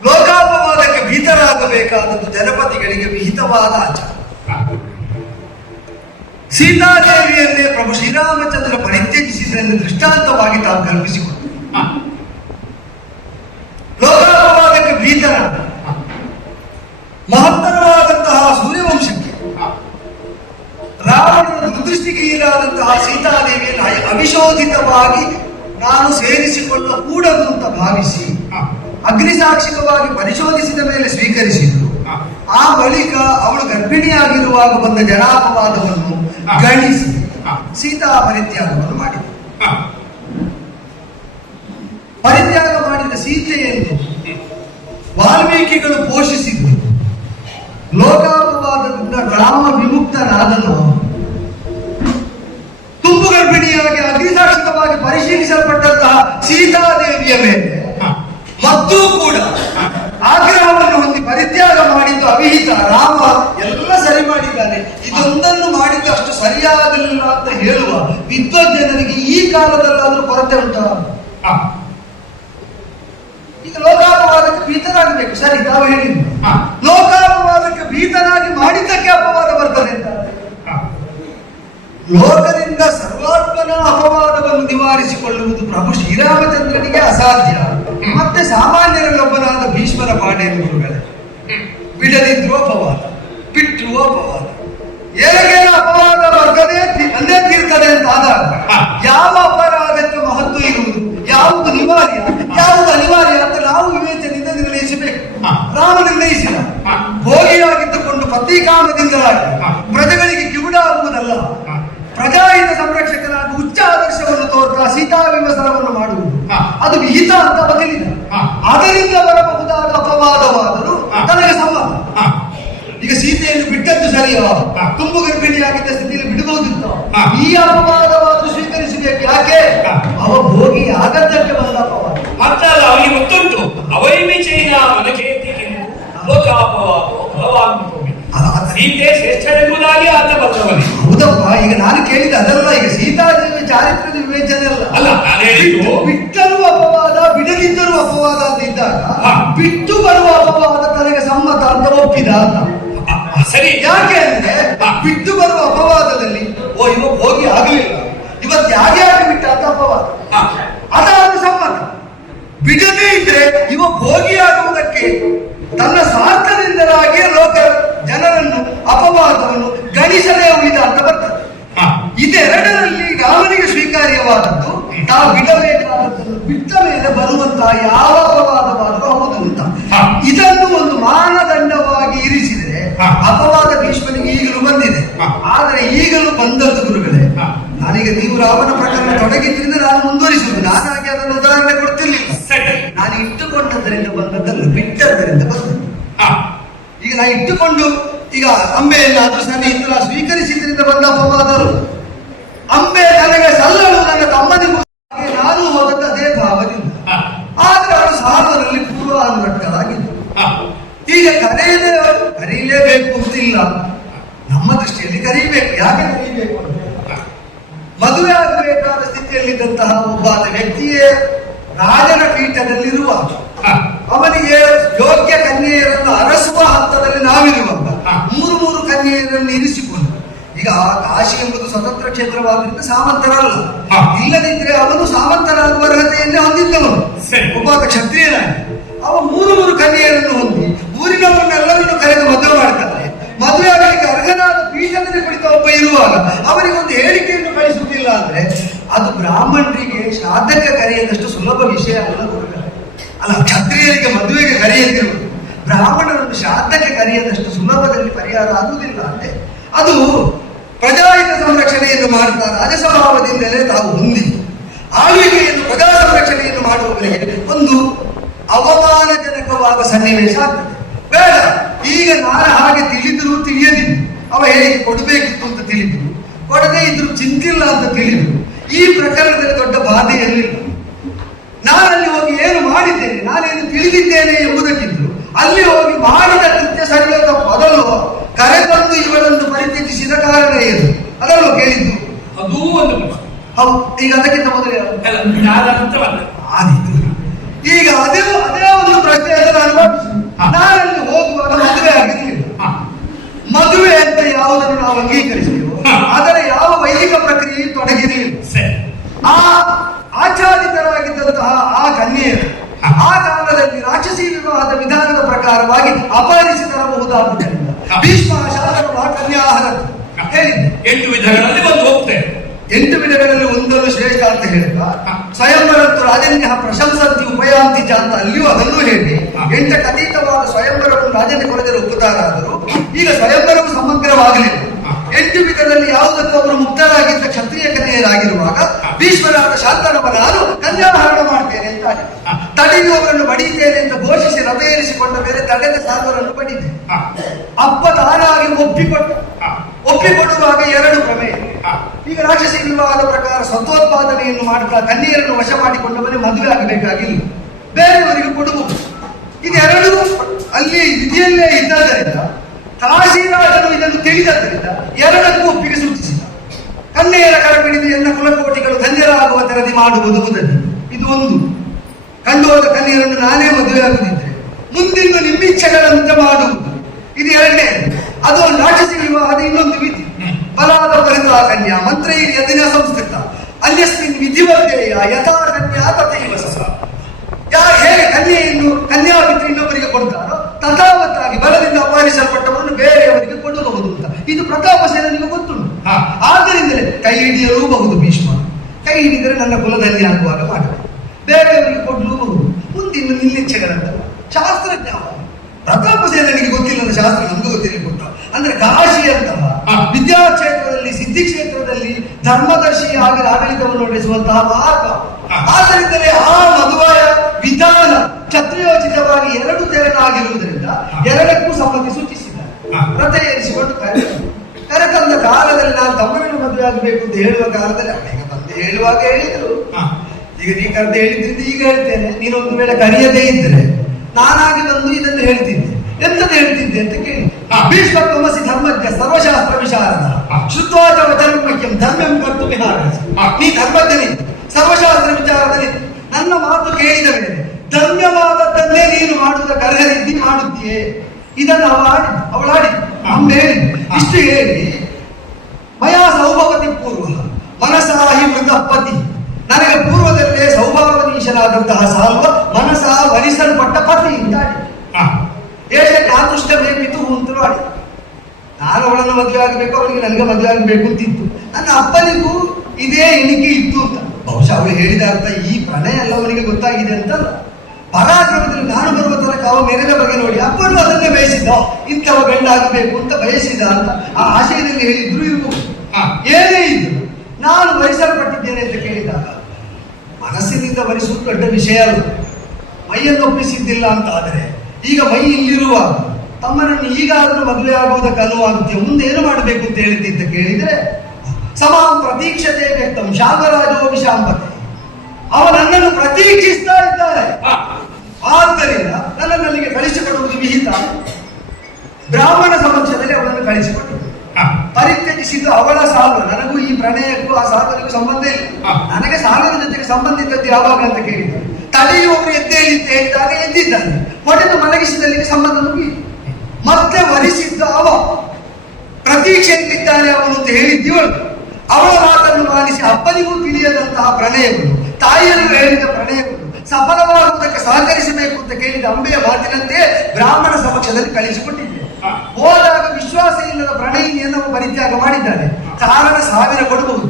ಲೋಕಾಪವಾದಕ್ಕೆ ಭೀತರಾಗಬೇಕಾದದ್ದು ಜನಪದಿಗಳಿಗೆ ವಿಹಿತವಾದ ಆಚಾರ. ಸೀತಾದೇವಿಯನ್ನೇ ಪ್ರಭು ಶ್ರೀರಾಮಚಂದ್ರ ಪರಿತ್ಯಜಿಸಿದ್ದನ್ನು ದೃಷ್ಟಾಂತವಾಗಿ ತಾವು ಕಲ್ಪಿಸಿಕೊಂಡು ಲೋಕಾಪವಾದಕ್ಕೆ ಭೀತರಾದ ಮಹತ್ತರವಾದಂತಹ ಸೂರ್ಯವಂಶಕ್ಕೆ ರಾವಣನ ದುರ್ದೃಷ್ಟಿಗೆ ಈಡಾದಂತಹ ಸೀತಾದೇವಿಯನ್ನು ಅವಿಶೋಧಿತವಾಗಿ ನಾನು ಸೇರಿಸಿಕೊಳ್ಳಕೂಡದು ಅಂತ ಭಾವಿಸಿ ಅಗ್ನಿಸಾಕ್ಷಿಕವಾಗಿ ಪರಿಶೋಧಿಸಿದ ಮೇಲೆ ಸ್ವೀಕರಿಸಿದ್ರು. ಆ ಬಳಿಕ ಅವಳು ಗರ್ಭಿಣಿಯಾಗಿರುವಾಗ ಬಂದ ಜನಾಪವಾದವನ್ನು ಗಣಿಸಿ ಸೀತಾ ಪರಿತ್ಯಾಗವನ್ನು ಮಾಡಿದರು. ಪರಿತ್ಯಾಗ ಮಾಡಿದ ಸೀತೆಯನ್ನು ವಾಲ್ಮೀಕಿಗಳು ಪೋಷಿಸಿದ್ರು. ಲೋಕಾಪವಾದದಿಂದ ರಾಮ ವಿಮುಕ್ತನಾದನು. ತುಂಬು ಗರ್ಭಿಣಿಯಾಗಿ ಅಗ್ನಿಸಾಕ್ಷಿಕವಾಗಿ ಪರಿಶೀಲಿಸಲ್ಪಟ್ಟಂತಹ ಸೀತಾದೇವಿಯ ಮೇಲೆ ಮತ್ತೂ ಕೂಡ ಆಗ್ರಹವನ್ನು ಹೊಂದಿ ಪರಿತ್ಯಾಗ ಮಾಡಿದ್ದು ಅವಿಹಿತ. ರಾಮ ಎಲ್ಲ ಸರಿ ಮಾಡಿದ್ದಾನೆ, ಇದೊಂದನ್ನು ಮಾಡಿದ್ದು ಅಷ್ಟು ಸರಿಯಾಗಲಿಲ್ಲ ಅಂತ ಹೇಳುವ ವಿದ್ವಜ್ಜನರಿಗೆ ಈ ಕಾಲದಲ್ಲಾದ್ರೂ ಕೊರತೆ ಉಂಟ? ಈಗ ಲೋಕಾಪವಾದಕ್ಕೆ ಭೀತರಾಗಬೇಕು, ಸರಿ ತಾವು ಹೇಳಿದ್ರು. ಲೋಕಾಪವಾದಕ್ಕೆ ಭೀತನಾಗಿ ಮಾಡಿದ್ದಕ್ಕೆ ಅಪವಾದ ಬರ್ತದೆ ಅಂತ. ಲೋಕದಿಂದ ಸರ್ವಾತ್ಮನ ಅಪವಾದವನ್ನು ನಿವಾರಿಸಿಕೊಳ್ಳುವುದು ಪ್ರಭು ಶ್ರೀರಾಮಚಂದ್ರನಿಗೆ ಅಸಾಧ್ಯ. ಮತ್ತೆ ಸಾಮಾನ್ಯರಲ್ಲೊಬ್ಬನಾದ ಭೀಷ್ಮರ ಪಾಡೇನು ಗುರುಗಳೇ, ಬಿಡದಿದ್ರು ಅಪವಾದ, ಬಿಟ್ಟರು ಅಪವಾದ, ಏನೇನು ಅಪವಾದ ಬರ್ತದೆ ಅಲ್ಲೇ ತೀರ್ತದೆ ಅಂತ ಆದಾಗ ಯಾವ ಅಪರಾಧಕ್ಕೆ ಮಹತ್ವ ಇರುವುದು, ಯಾವುದು ನಿವಾರ್ಯ, ಯಾವುದು ಅನಿವಾರ್ಯ ಅಂತ ನಾವು ವಿವೇಚನೆಯಿಂದ ನಿರ್ಣಯಿಸಬೇಕು. ರಾಮ ನಿರ್ಣಯಿಸಿದ. ಭೋಗಿಯಾಗಿದ್ದುಕೊಂಡು ಪತಿಕಾಮದಿಂದಲಾಗಿ ಪ್ರಜೆಗಳಿಗೆ ಕಿವುಡಾಗುವುದಲ್ಲ, ಪ್ರಜಾಹಿತ ಸಂರಕ್ಷಕನಾಗಿ ಉಚ್ಚ ಆದರ್ಶವನ್ನು ತೋರ್ತಾ ಸೀತಾ ವಿಮರ್ಶನವನ್ನು ಮಾಡುವುದು ಅದು ವಿಹಿತ ಅಂತ ಬದಲಿದ. ಅದರಿಂದ ಬರಬಹುದಾದ ಅಪವಾದವಾದರೂ ತನಗೆ ಸಮ್ಮತ. ಈಗ ಸೀತೆಯನ್ನು ಬಿಟ್ಟದ್ದು ಸರಿಯೋ? ತುಂಬು ಗರ್ಭಿಣಿಯಾಗಿದ್ದ ಸ್ಥಿತಿಯಲ್ಲಿ ಬಿಡಬಹುದಿತ್ತು. ಈ ಅಪವಾದವಾದರೂ ಸ್ವೀಕರಿಸಬೇಕು. ಯಾಕೆ? ಅವ ಭೋಗಿ ಆಗದ್ದಕ್ಕೆ ಬಂದ ಅಪವಾದ. ಮತ್ತಲ್ಲ, ಅವನಿಗೆ ಗೊತ್ತುಂಟು ಅವೈಮಿ ಚೈನಾ ಮನಕೇತಿಗೆಂದು ಲೋಕಾಪವಾದೋ ಭಗವಾನ್ ಸೀತೆ ಶ್ರೇಷ್ಠರೆಂಬುದಾಗಿ ಆತ ಬರ್ತವನೇ. ಹೌದಪ್ಪ, ಈಗ ನಾನು ಕೇಳಿದ ಅದಲ್ಲ. ಈಗ ಸೀತಾದೇವಿ ಚಾರಿತ್ರ್ಯದ ವಿವೇಚನೆ ಅಲ್ಲ, ನಾನು ಹೇಳಿದ್ದು ಬಿಟ್ಟರೂ ಅಪವಾದ, ಬಿಡದಿದ್ದರೂ ಅಪವಾದ ಅಂತ ಇದ್ದಾಗ ಬಿಟ್ಟು ಬರುವ ಅಪವಾದ ತನಗೆ ಸಮ್ಮತ ಅಂತ ಒಪ್ಪಿದ ಅಂತ. ಸರಿ. ಯಾಕೆ ಅಂದ್ರೆ ಬಿಟ್ಟು ಬರುವ ಅಪವಾದದಲ್ಲಿ ಇವ ಹೋಗಿ ಆಗಲಿಲ್ಲ, ಇವತ್ತು ಯಾಕೆ ಬಿಟ್ಟ ಅಂತ ಅಪವಾದ, ಅದಾದ ಸಮ್ಮತ. ಬಿಡದೇ ಇದ್ರೆ ಇವ ಭೋಗಿಯಾಗುವುದಕ್ಕೆ ತನ್ನ ಸ್ವಾರ್ಥದಿಂದಲಾಗಿ ಲೋಕ ಜನರನ್ನು ಅಪವಾದವನ್ನು ಗಣಿಸದೇ ಉಳಿದ ಅಂತ ಬರ್ತದೆ. ಇದೆರಡರಲ್ಲಿ ರಾಮನಿಗೆ ಸ್ವೀಕಾರ್ಯವಾದದ್ದು ತಾವು ಬಿಡಬೇಕಾದದ್ದನ್ನು ಬಿಟ್ಟ ಮೇಲೆ ಬರುವಂತಹ ಯಾವ ಅಪವಾದವಾದರೂ ಹೌದು ಅಂತ. ಇದನ್ನು ಒಂದು ಮಾನದಂಡವಾಗಿ ಇರಿಸಿದರೆ ಅಪವಾದ ಭೀಷ್ಮನಿಗೆ ಈಗಲೂ ಬಂದಿದೆ. ಆದರೆ ಈಗಲೂ ಬಂದದ್ದು ಗುರುಗಳೇ, ನನಗೆ ನೀವು ರಾಮನ ಪ್ರಕರಣ ತೊಡಗಿದ್ರಿಂದ ನಾನು ಮುಂದುವರಿಸುವುದು. ನಾನಾಗಿ ಅದನ್ನು ಉದಾಹರಣೆ ಕೊಡ್ತಿರ್ಲಿಲ್ಲ. ನಾನು ಇಟ್ಟುಕೊಂಡದ್ದರಿಂದ ಬಂದದ್ದಲ್ಲ, ಬಿಟ್ಟದ್ದರಿಂದ ಬಂದದ್ದು. ಈಗ ನಾನು ಇಟ್ಟುಕೊಂಡು ಈಗ ಅಂಬೆಯನ್ನಾದ್ರೂ ಸನ್ನಿಹಿತರ ಸ್ವೀಕರಿಸಿದ್ರಿಂದ ಬಂದ ಅಪವಾದರು. ಅಂಬೆ ನನಗೆ ಸಲ್ಲಲು ನನ್ನ ತಮ್ಮನಿಗೂ ನಾನು ಹೋದದ್ದು ಅದೇ ಭಾವದಿಂದ. ಆದ್ರೆ ಅವರು ಸಾಲದಲ್ಲಿ ಪೂರ್ವಾನುರಕ್ತರಾಗಿದ್ದರು. ಈಗ ಕರೀಲೇಬೇಕು ಅಂತಿಲ್ಲ. ನಮ್ಮ ದೃಷ್ಟಿಯಲ್ಲಿ ಕರೀಬೇಕು. ಯಾಕೆ ಕರೀಬೇಕು? ಮದುವೆ ಆಗಬೇಕು ರೀತಿಯಲ್ಲಿದ್ದಂತಹ ಒಬ್ಬಾದ ವ್ಯಕ್ತಿಯೇ ರಾಜನ ಪೀಠದಲ್ಲಿರುವ ಅವನಿಗೆ ಯೋಗ್ಯ ಕನ್ಯೆಯರನ್ನು ಅರಸುವ ಹಂತದಲ್ಲಿ ನಾವಿರುವಾಗ ಮೂರು ಕನ್ಯೆಯರನ್ನು ಇರಿಸಿಕೊಂಡು, ಈಗ ಕಾಶಿ ಎಂಬುದು ಸ್ವತಂತ್ರ ಕ್ಷೇತ್ರವಾದ್ರಿಂದ ಸಾಮಂತರಲ್ಲ, ಇಲ್ಲದಿದ್ರೆ ಅವನು ಸಾಮಂತರಾಗುವ ಅರ್ಹತೆಯನ್ನೇ ಹೊಂದಿದ್ದವನು, ಒಬ್ಬಾತ ಕ್ಷತ್ರಿಯನಾಗಿ. ಅವ ಮೂರು ಕನ್ಯೆಯರನ್ನು ಹೊಂದಿ ಊರಿನವರನ್ನೆಲ್ಲರನ್ನು ಕರೆದು ಮದುವೆ ಮಾಡ್ತಾನೆ. ಮದುವೆ ಆಗಲಿಕ್ಕೆ ಅರ್ಹನಾದ ಪೀಠದಲ್ಲಿ ಕುಳಿತ ಒಬ್ಬ ಇರುವಾಗ ಅವನಿಗೊಂದು ಹೇಳಿಕೆಯನ್ನು ಕಳಿಸುವುದಿಲ್ಲ ಅಂದ್ರೆ ಅದು ಬ್ರಾಹ್ಮಣರಿಗೆ ಶ್ರಾದ್ದಕ್ಕೆ ಕರೆಯದಷ್ಟು ಸುಲಭ ವಿಷಯ ಅಲ್ಲ. ಅಲ್ಲ, ಕ್ಷತ್ರಿಯರಿಗೆ ಮದುವೆಗೆ ಕರೆಯದಿರುವುದು ಬ್ರಾಹ್ಮಣರನ್ನು ಶ್ರಾದ್ದಕ್ಕೆ ಕರೆಯದಷ್ಟು ಸುಲಭದಲ್ಲಿ ಪರಿಹಾರ ಆಗುವುದಿಲ್ಲ ಅಂತೆ. ಅದು ಪ್ರಜಾಹಿತ ಸಂರಕ್ಷಣೆಯನ್ನು ಮಾಡುತ್ತಾ ರಾಜಸ್ವಭಾವದಿಂದಲೇ ತಾವು ಹೊಂದಿ ಆಳ್ವಿಕೆಯನ್ನು ಪ್ರಜಾ ಸಂರಕ್ಷಣೆಯನ್ನು ಮಾಡುವವರಿಗೆ ಒಂದು ಅವಮಾನಜನಕವಾದ ಸನ್ನಿವೇಶ ಆಗ್ತದೆ. ಬೇಡ, ಈಗ ನಾನು ಹಾಗೆ ತಿಳಿದ್ರು ತಿಳಿಯದಿಲ್ಲ, ಅವ ಹೇಗೆ ಕೊಡಬೇಕಿತ್ತು ಅಂತ ತಿಳಿದ್ರು, ಕೊಡದೇ ಇದ್ರು ಚಿಂತಿಲ್ಲ ಅಂತ ತಿಳಿದ್ರು, ಈ ಪ್ರಕರಣದಲ್ಲಿ ದೊಡ್ಡ ಬಾಧೆ ಇರಲಿಲ್ಲ. ನಾನಲ್ಲಿ ಹೋಗಿ ಏನು ಮಾಡಿದ್ದೇನೆ, ನಾನೇನು ತಿಳಿದಿದ್ದೇನೆ ಎಂಬುದಕ್ಕಿಂತಲೂ ಅಲ್ಲಿ ಹೋಗಿ ಮಾಡಿದ ಕೃತ್ಯ ಸರಿಯಾದ ಮೊದಲು ಕರೆತಂದು ಇವಳನ್ನು ಪರಿತ್ಯಜಿಸಿದ ಕಾರಣ ಏನು ಅದನ್ನು ಕೇಳಿದ್ದು. ಅದೂ ಒಂದು ಪ್ರಶ್ನೆ. ಹೌದು, ಈಗ ಅದಕ್ಕಿಂತ ಮೊದಲೇ ಆದಿತ್ತು. ಈಗ ಅದೇ ಒಂದು ಪ್ರಶ್ನೆ ಅಂತ ನಾನಲ್ಲಿ ಹೋಗುವಾಗ ಮದುವೆ ಆಗಿರಲಿಲ್ಲ. ಮದುವೆ ಅಂತ ಯಾವುದನ್ನು ನಾವು ಅಂಗೀಕರಿಸಿದೆವು ಅದರ ಯಾವ ವೈದಿಕ ಪ್ರಕ್ರಿಯೆಯು ತೊಡಗಿರಲಿಲ್ಲ. ಆ ಆಚ್ಛಾದಿತರಾಗಿದ್ದಂತಹ ಆ ಕನ್ಯೆಯರು ಆ ಕಾಲದಲ್ಲಿ ರಾಕ್ಷಸಿ ವಿವಾಹದ ವಿಧಾನದ ಪ್ರಕಾರವಾಗಿ ಅಪಹರಿಸಿ ತರಬಹುದಾದ್ದರಿಂದ ಭೀಷ್ಮ ಶಾಸನ ಕನ್ಯಾಹಾರ ಹೇಳಿದ್ದು 8 ವಿಧಗಳಲ್ಲಿ ಒಂದು ಹೋಗ್ತೇವೆ. 8 ವಿಧಗಳಲ್ಲಿ ಒಂದನ್ನು ಶ್ರೇಷ್ಠ ಅಂತ ಹೇಳಿದ ಸ್ವಯಂವರಂತು ರಾಜನ್ಯ ಪ್ರಶಂಸಂತಿ ಉಪಯಾಂತಿ ಅಂತ ಅಲ್ಲಿಯೂ ಅದನ್ನು ಹೇಳಿ 8 ಅತೀತವಾದ ಸ್ವಯಂವರವನ್ನು ರಾಜನ ಕೊರದಲ್ಲಿ ಒಪ್ಪುತ್ತಾರಾದರೂ ಈಗ ಸ್ವಯಂವರವು ಸಮಗ್ರವಾಗಲಿಲ್ಲ. 8 ವಿಧದಲ್ಲಿ ಯಾವುದಕ್ಕೂ ಅವರು ಮುಕ್ತರಾಗಿದ್ದ ಕ್ಷತ್ರಿಯ ಕನ್ಯೆಯರಾಗಿರುವಾಗ ಭೀಷ್ಮರಾದ ಶಾಂತನವ ನಾನು ಕನ್ಯಾಹರಣ ಮಾಡ್ತೇನೆ ಅಂತ ತಡೆಯುವವರನ್ನು ಬಡಿತೇನೆ ಅಂತ ಘೋಷಿಸಿ ರಥ ಏರಿಸಿಕೊಂಡ ಮೇಲೆ ತಡೆದ ಸಾರ್ವರನ್ನು ಬಡಿದೆ. ಅಪ್ಪ ತಾನಾಗಿ ಒಪ್ಪಿಕೊಡುವಾಗ 2 ಪ್ರಮೇಯ. ಈಗ ರಾಕ್ಷಸಿ ವಿವಾಹದ ಪ್ರಕಾರ ಸ್ವತೋತ್ಪಾದನೆಯನ್ನು ಮಾಡುತ್ತಾ ಕನ್ಯೆಯರನ್ನು ವಶ ಮಾಡಿಕೊಂಡವನೇ ಮದುವೆ ಆಗಬೇಕಾಗಿಲ್ಲ, ಬೇರೆಯವರಿಗೆ ಕೊಡಬಹುದು. ಇದೆರಡೂ ಅಲ್ಲಿ ವಿಧಿಯಲ್ಲೇ ಇದ್ದದರಿಂದ ಕಾಶಿರಾಜನು ಇದನ್ನು ತಿಳಿದದ್ದರಿಂದ 2ಕ್ಕೂ ಒಪ್ಪಿಗೆ ಸೂಚಿಸಿದ. ಕನ್ಯೆಯರ ಕರಪಿಡಿದು ಎನ್ನ ಕುಲಕೋಟಿಗಳು ಧನ್ಯರಾಗುವ ತೆರದಿ ಮಾಡುವುದು ಮೊದಲು ಇದು ಒಂದು. ಕಂಡು ಹೋದ ಕನ್ಯೆಯರನ್ನು ನಾನೇ ಮದುವೆ ಆಗುತ್ತಿದ್ದರೆ ಮುಂದಿನ ನಿಮ್ಮಿಚ್ಛೆಗಳಂತೆ ಮಾಡುವುದು ಇದು 2ನೇ. ಅದು ರಾಕ್ಷಸಿ ವಿವಾಹದ ಇನ್ನೊಂದು ವಿಧಿ. ಬಲಾದ ಪರಿತ ಕನ್ಯಾ ಮಂತ್ರ ಯದಿನ ಸಂಸ್ಕೃತ ಅನ್ಯಸ್ಮಿನ್ ವಿಧಿವದ್ದೇಯ ಯಥಾ ಕನ್ಯಾ ತಥೈವ ಸಸ. ಹೇಗೆ ಕನ್ಯೆಯನ್ನು ಕನ್ಯಾಮಿತ್ರ ಇನ್ನೊಬ್ಬರಿಗೆ ಕೊಡ್ತಾರೋ ತಥಾವತ್ತಾಗಿ ಬಲದಿಂದ ಅಪಹರಿಸಲ್ಪಟ್ಟವರನ್ನು ಬೇರೆಯವರಿಗೆ ಕೊಡಬಹುದು ಅಂತ ಇದು ಪ್ರತಾಪಸೇನಿಗೆ ಗೊತ್ತುಂಟು. ಆದ್ದರಿಂದಲೇ ಕೈ ಹಿಡಿಯಲೂಬಹುದು ಭೀಷ್ಮ. ಕೈ ಹಿಡಿದರೆ ನನ್ನ ಕುಲದಲ್ಲಿ ಆಗುವಾಗ ಮಾಡಬೇಕು, ಬೇರೆಯವರಿಗೆ ಕೊಡಲೂಬಹುದು. ಮುಂದಿನ ನಿಲ್ಲಿಚ್ಛೆಗಳಂತ ಶಾಸ್ತ್ರಜ್ಞ ಪ್ರತಾಪಸೇನಿಗೆ ಗೊತ್ತಿಲ್ಲದ ಶಾಸ್ತ್ರ ನಮಗೂ ಗೊತ್ತಿಲ್ಲ ಕೊಟ್ಟ. ಅಂದ್ರೆ ಕಾಶಿಯಂತಹ ವಿದ್ಯಾಕ್ಷೇತ್ರದಲ್ಲಿ ಸಿದ್ಧಿ ಕ್ಷೇತ್ರದಲ್ಲಿ ಧರ್ಮದರ್ಶಿಯಾಗಿ ಆಡಳಿತವನ್ನು ನಡೆಸುವಂತಹ ಮಹಾತ್ಮ. ಆದ್ದರಿಂದಲೇ ಆ ಮದುವೆಯ ವಿಧಾನ ಕ್ಷತ್ರಿಯೋಚಿತವಾಗಿ 2 ತೆರನಾಗಿರುವುದರಿಂದ 2ಕ್ಕೂ ಸಮ್ಮತಿ ಸೂಚಿಸಿದ್ದಾರೆ. ರಥ ಏರಿಸಿಕೊಂಡು ಕರೆತಂದ ಕಾಲದಲ್ಲಿ ನಾನು ತಮ್ಮನನ್ನು ಮದುವೆ ಆಗಬೇಕು ಅಂತ ಹೇಳುವ ಕಾಲದಲ್ಲಿ ಈಗ ಬಂದು ಹೇಳುವಾಗ ಹೇಳಿದರು. ಈಗ ನೀ ಕರೆದು ಹೇಳಿದ್ರಿಂದ ಈಗ ಹೇಳ್ತೇನೆ, ನೀನೊಂದು ವೇಳೆ ಕರೆಯದೇ ಇದ್ರೆ ನಾನಾಗಿ ಬಂದು ಇದನ್ನು ಹೇಳ್ತಿದ್ದೆ. ಎಂತದ್ದು ಹೇಳ್ತಿದ್ದೆ ಅಂತ ಕೇಳಿ ಭೀಷ್ಮ ತಮಸಿ ಧರ್ಮಜ್ಞ ಸರ್ವಶಾಸ್ತ್ರ ವಿಶಾರದ ಶುದ್ಧವಾದ ವಚನಮುಖ್ಯಂ ಧರ್ಮಂ ಕರ್ತು ವಿಹಾರ. ನೀ ಧರ್ಮಜ್ಞನಿ, ಸರ್ವಶಾಸ್ತ್ರ ವಿಚಾರದಲ್ಲಿ ನನ್ನ ಮಾತು ಕೇಳಿದ ಮೇಲೆ ಧನ್ಯವಾದದ್ದನ್ನೇ ನೀನು ಮಾಡುವುದ ಕರೆಹರಿದ್ದಿ ಮಾಡುತ್ತೀಯೇ. ಇದನ್ನು ಅವಳಾಡಿ ಹೇಳಿ ಇಷ್ಟು ಹೇಳಿ ಮಯಾ ಸೌಭವತಿ ಪೂರ್ವ ಮನಸಾಹಿ ಮೃತಪತಿ. ನನಗೆ ಪೂರ್ವದಲ್ಲೇ ಸೌಭಾವನೀಶನಾದಂತಹ ಸಾಲ್ವ ಮನಸ ವರಿಸಲ್ಪಟ್ಟ ಪತಿ ಇಂದಾಡಿ ದೇಶಕ್ಕೆ ಆತುಷ್ಟ ಬೇಕಿತ್ತು ಅಂತಲೂ ಆಡಿ. ನಾನು ಅವಳನ್ನು ಮದುವೆ ಆಗಬೇಕು, ಅವಳಿಗೆ ನನಗೆ ಮದುವೆ ಆಗಬೇಕು ಅಂತಿತ್ತು. ನನ್ನ ಅಪ್ಪನಿಗೂ ಇದೇ ಎಣಿಕೆ ಇತ್ತು ಅಂತ. ಬಹುಶಃ ಅವಳು ಹೇಳಿದ ಅರ್ಥ ಈ ಪ್ರಣಯ ಎಲ್ಲ ಅವನಿಗೆ ಗೊತ್ತಾಗಿದೆ ಅಂತಲ್ಲ. ಪರಾಕ್ರಮದಲ್ಲಿ ನಾನು ಬರುವ ತನಕ ಅವ ಮೆರೆದ ಬಗ್ಗೆ ನೋಡಿ ಅಪ್ಪನು ಅದನ್ನೇ ಬಯಸಿದ್ದ, ಇಂಥವ ಗಂಡ ಆಗಬೇಕು ಅಂತ ಬಯಸಿದ ಅಂತ ಆ ಆಶಯದಲ್ಲಿ ಹೇಳಿದ್ರು ಇರಬಹುದು. ಏನೇ ಇದ್ರು ನಾನು ವರಿಸಲ್ಪಟ್ಟಿದ್ದೇನೆ ಅಂತ ಕೇಳಿದಾಗ ಮನಸ್ಸಿನಿಂದ ವರಿಸುವುದು ದೊಡ್ಡ ವಿಷಯ ಅಲ್ಲ. ಮೈಯನ್ನು ಒಪ್ಪಿಸಿದ್ದಿಲ್ಲ ಅಂತ ಆದರೆ ಈಗ ಮೈ ಇಲ್ಲಿರುವಾಗ ತಮ್ಮನನ್ನು ಈಗಾದರೂ ಮದುವೆ ಆಗುವುದಕ್ಕೆ ಅನುವಾಗುತ್ತೆ, ಮುಂದೆ ಏನು ಮಾಡಬೇಕು ಅಂತ ಹೇಳಿದ್ದೆ ಅಂತ ಕೇಳಿದ್ರೆ ಸಮಾಂ ಪ್ರತೀಕ್ಷತೆ ವ್ಯಕ್ತಂ ಶಾಂತರಾಜೋ ವಿಶಾಂಬತೆ. ಅವ ನನ್ನನ್ನು ಪ್ರತೀಕ್ಷಿಸ್ತಾ ಇದ್ದಾರೆ. ಆದ್ದರಿಂದ ನನ್ನನ್ನು ಅಲ್ಲಿಗೆ ಕಳಿಸಿಕೊಡುವುದು ವಿಹಿತ. ಬ್ರಾಹ್ಮಣ ಸಮಕ್ಷದಲ್ಲಿ ಅವನನ್ನು ಕಳಿಸಿಕೊಟ್ಟರು. ಪರಿತ್ಯಜಿಸಿದ್ದು ಅವಳ ಸಾಲು. ನನಗೂ ಈ ಪ್ರಣಯಕ್ಕೂ ಆ ಸಾಲನಿಗೂ ಸಂಬಂಧ ಇಲ್ಲ. ನನಗೆ ಸಾಲನ ಜೊತೆಗೆ ಸಂಬಂಧ ಇದ್ದದ್ದು ಯಾವಾಗ ಅಂತ ಕೇಳಿದ್ರು. ತಡೆಯುವವರು ಎದ್ದೇಳಿ ಅಂತ ಹೇಳಿದಾಗ ಎದ್ದಿದ್ದಾನೆ. ಹೊಡೆದು ಮಲಗಿಸಿದಲ್ಲಿಗೆ ಸಂಬಂಧ ಮುಗಿಯಿತು. ಮತ್ತೆ ವರಿಸಿದ್ದ ಅವ ಪ್ರತೀಕ್ಷೆಯಲ್ಲಿದ್ದಾನೆ ಅವನು ಅಂತ ಹೇಳಿದ್ದೀವಳು. ಅವಳ ಮಾತನ್ನು ಮಾನಿಸಿ ಅಪ್ಪನಿಗೂ ತಿಳಿಯದಂತಹ ಪ್ರಣಯಗಳು, ತಾಯಿಯನ್ನು ಹೇಳಿದ ಪ್ರಣಯಗಳು ಸಫಲವಾಗುವುದಕ್ಕೆ ಸಹಕರಿಸಬೇಕು ಅಂತ ಕೇಳಿದ ಅಂಬೆಯ ಮಾತಿನಂತೆ ಬ್ರಾಹ್ಮಣ ಸಮಕ್ಷದಲ್ಲಿ ಕಳಿಸಿಕೊಟ್ಟಿದ್ದೆ. ಹೋದಾಗ ವಿಶ್ವಾಸ ಇಲ್ಲದ ಪ್ರಣಯಿನಿಯನ್ನು ಪರಿತ್ಯಾಗ ಮಾಡಿದ್ದಾನೆ. ಕಾರಣ 1000 ಕೊಡಬಹುದು.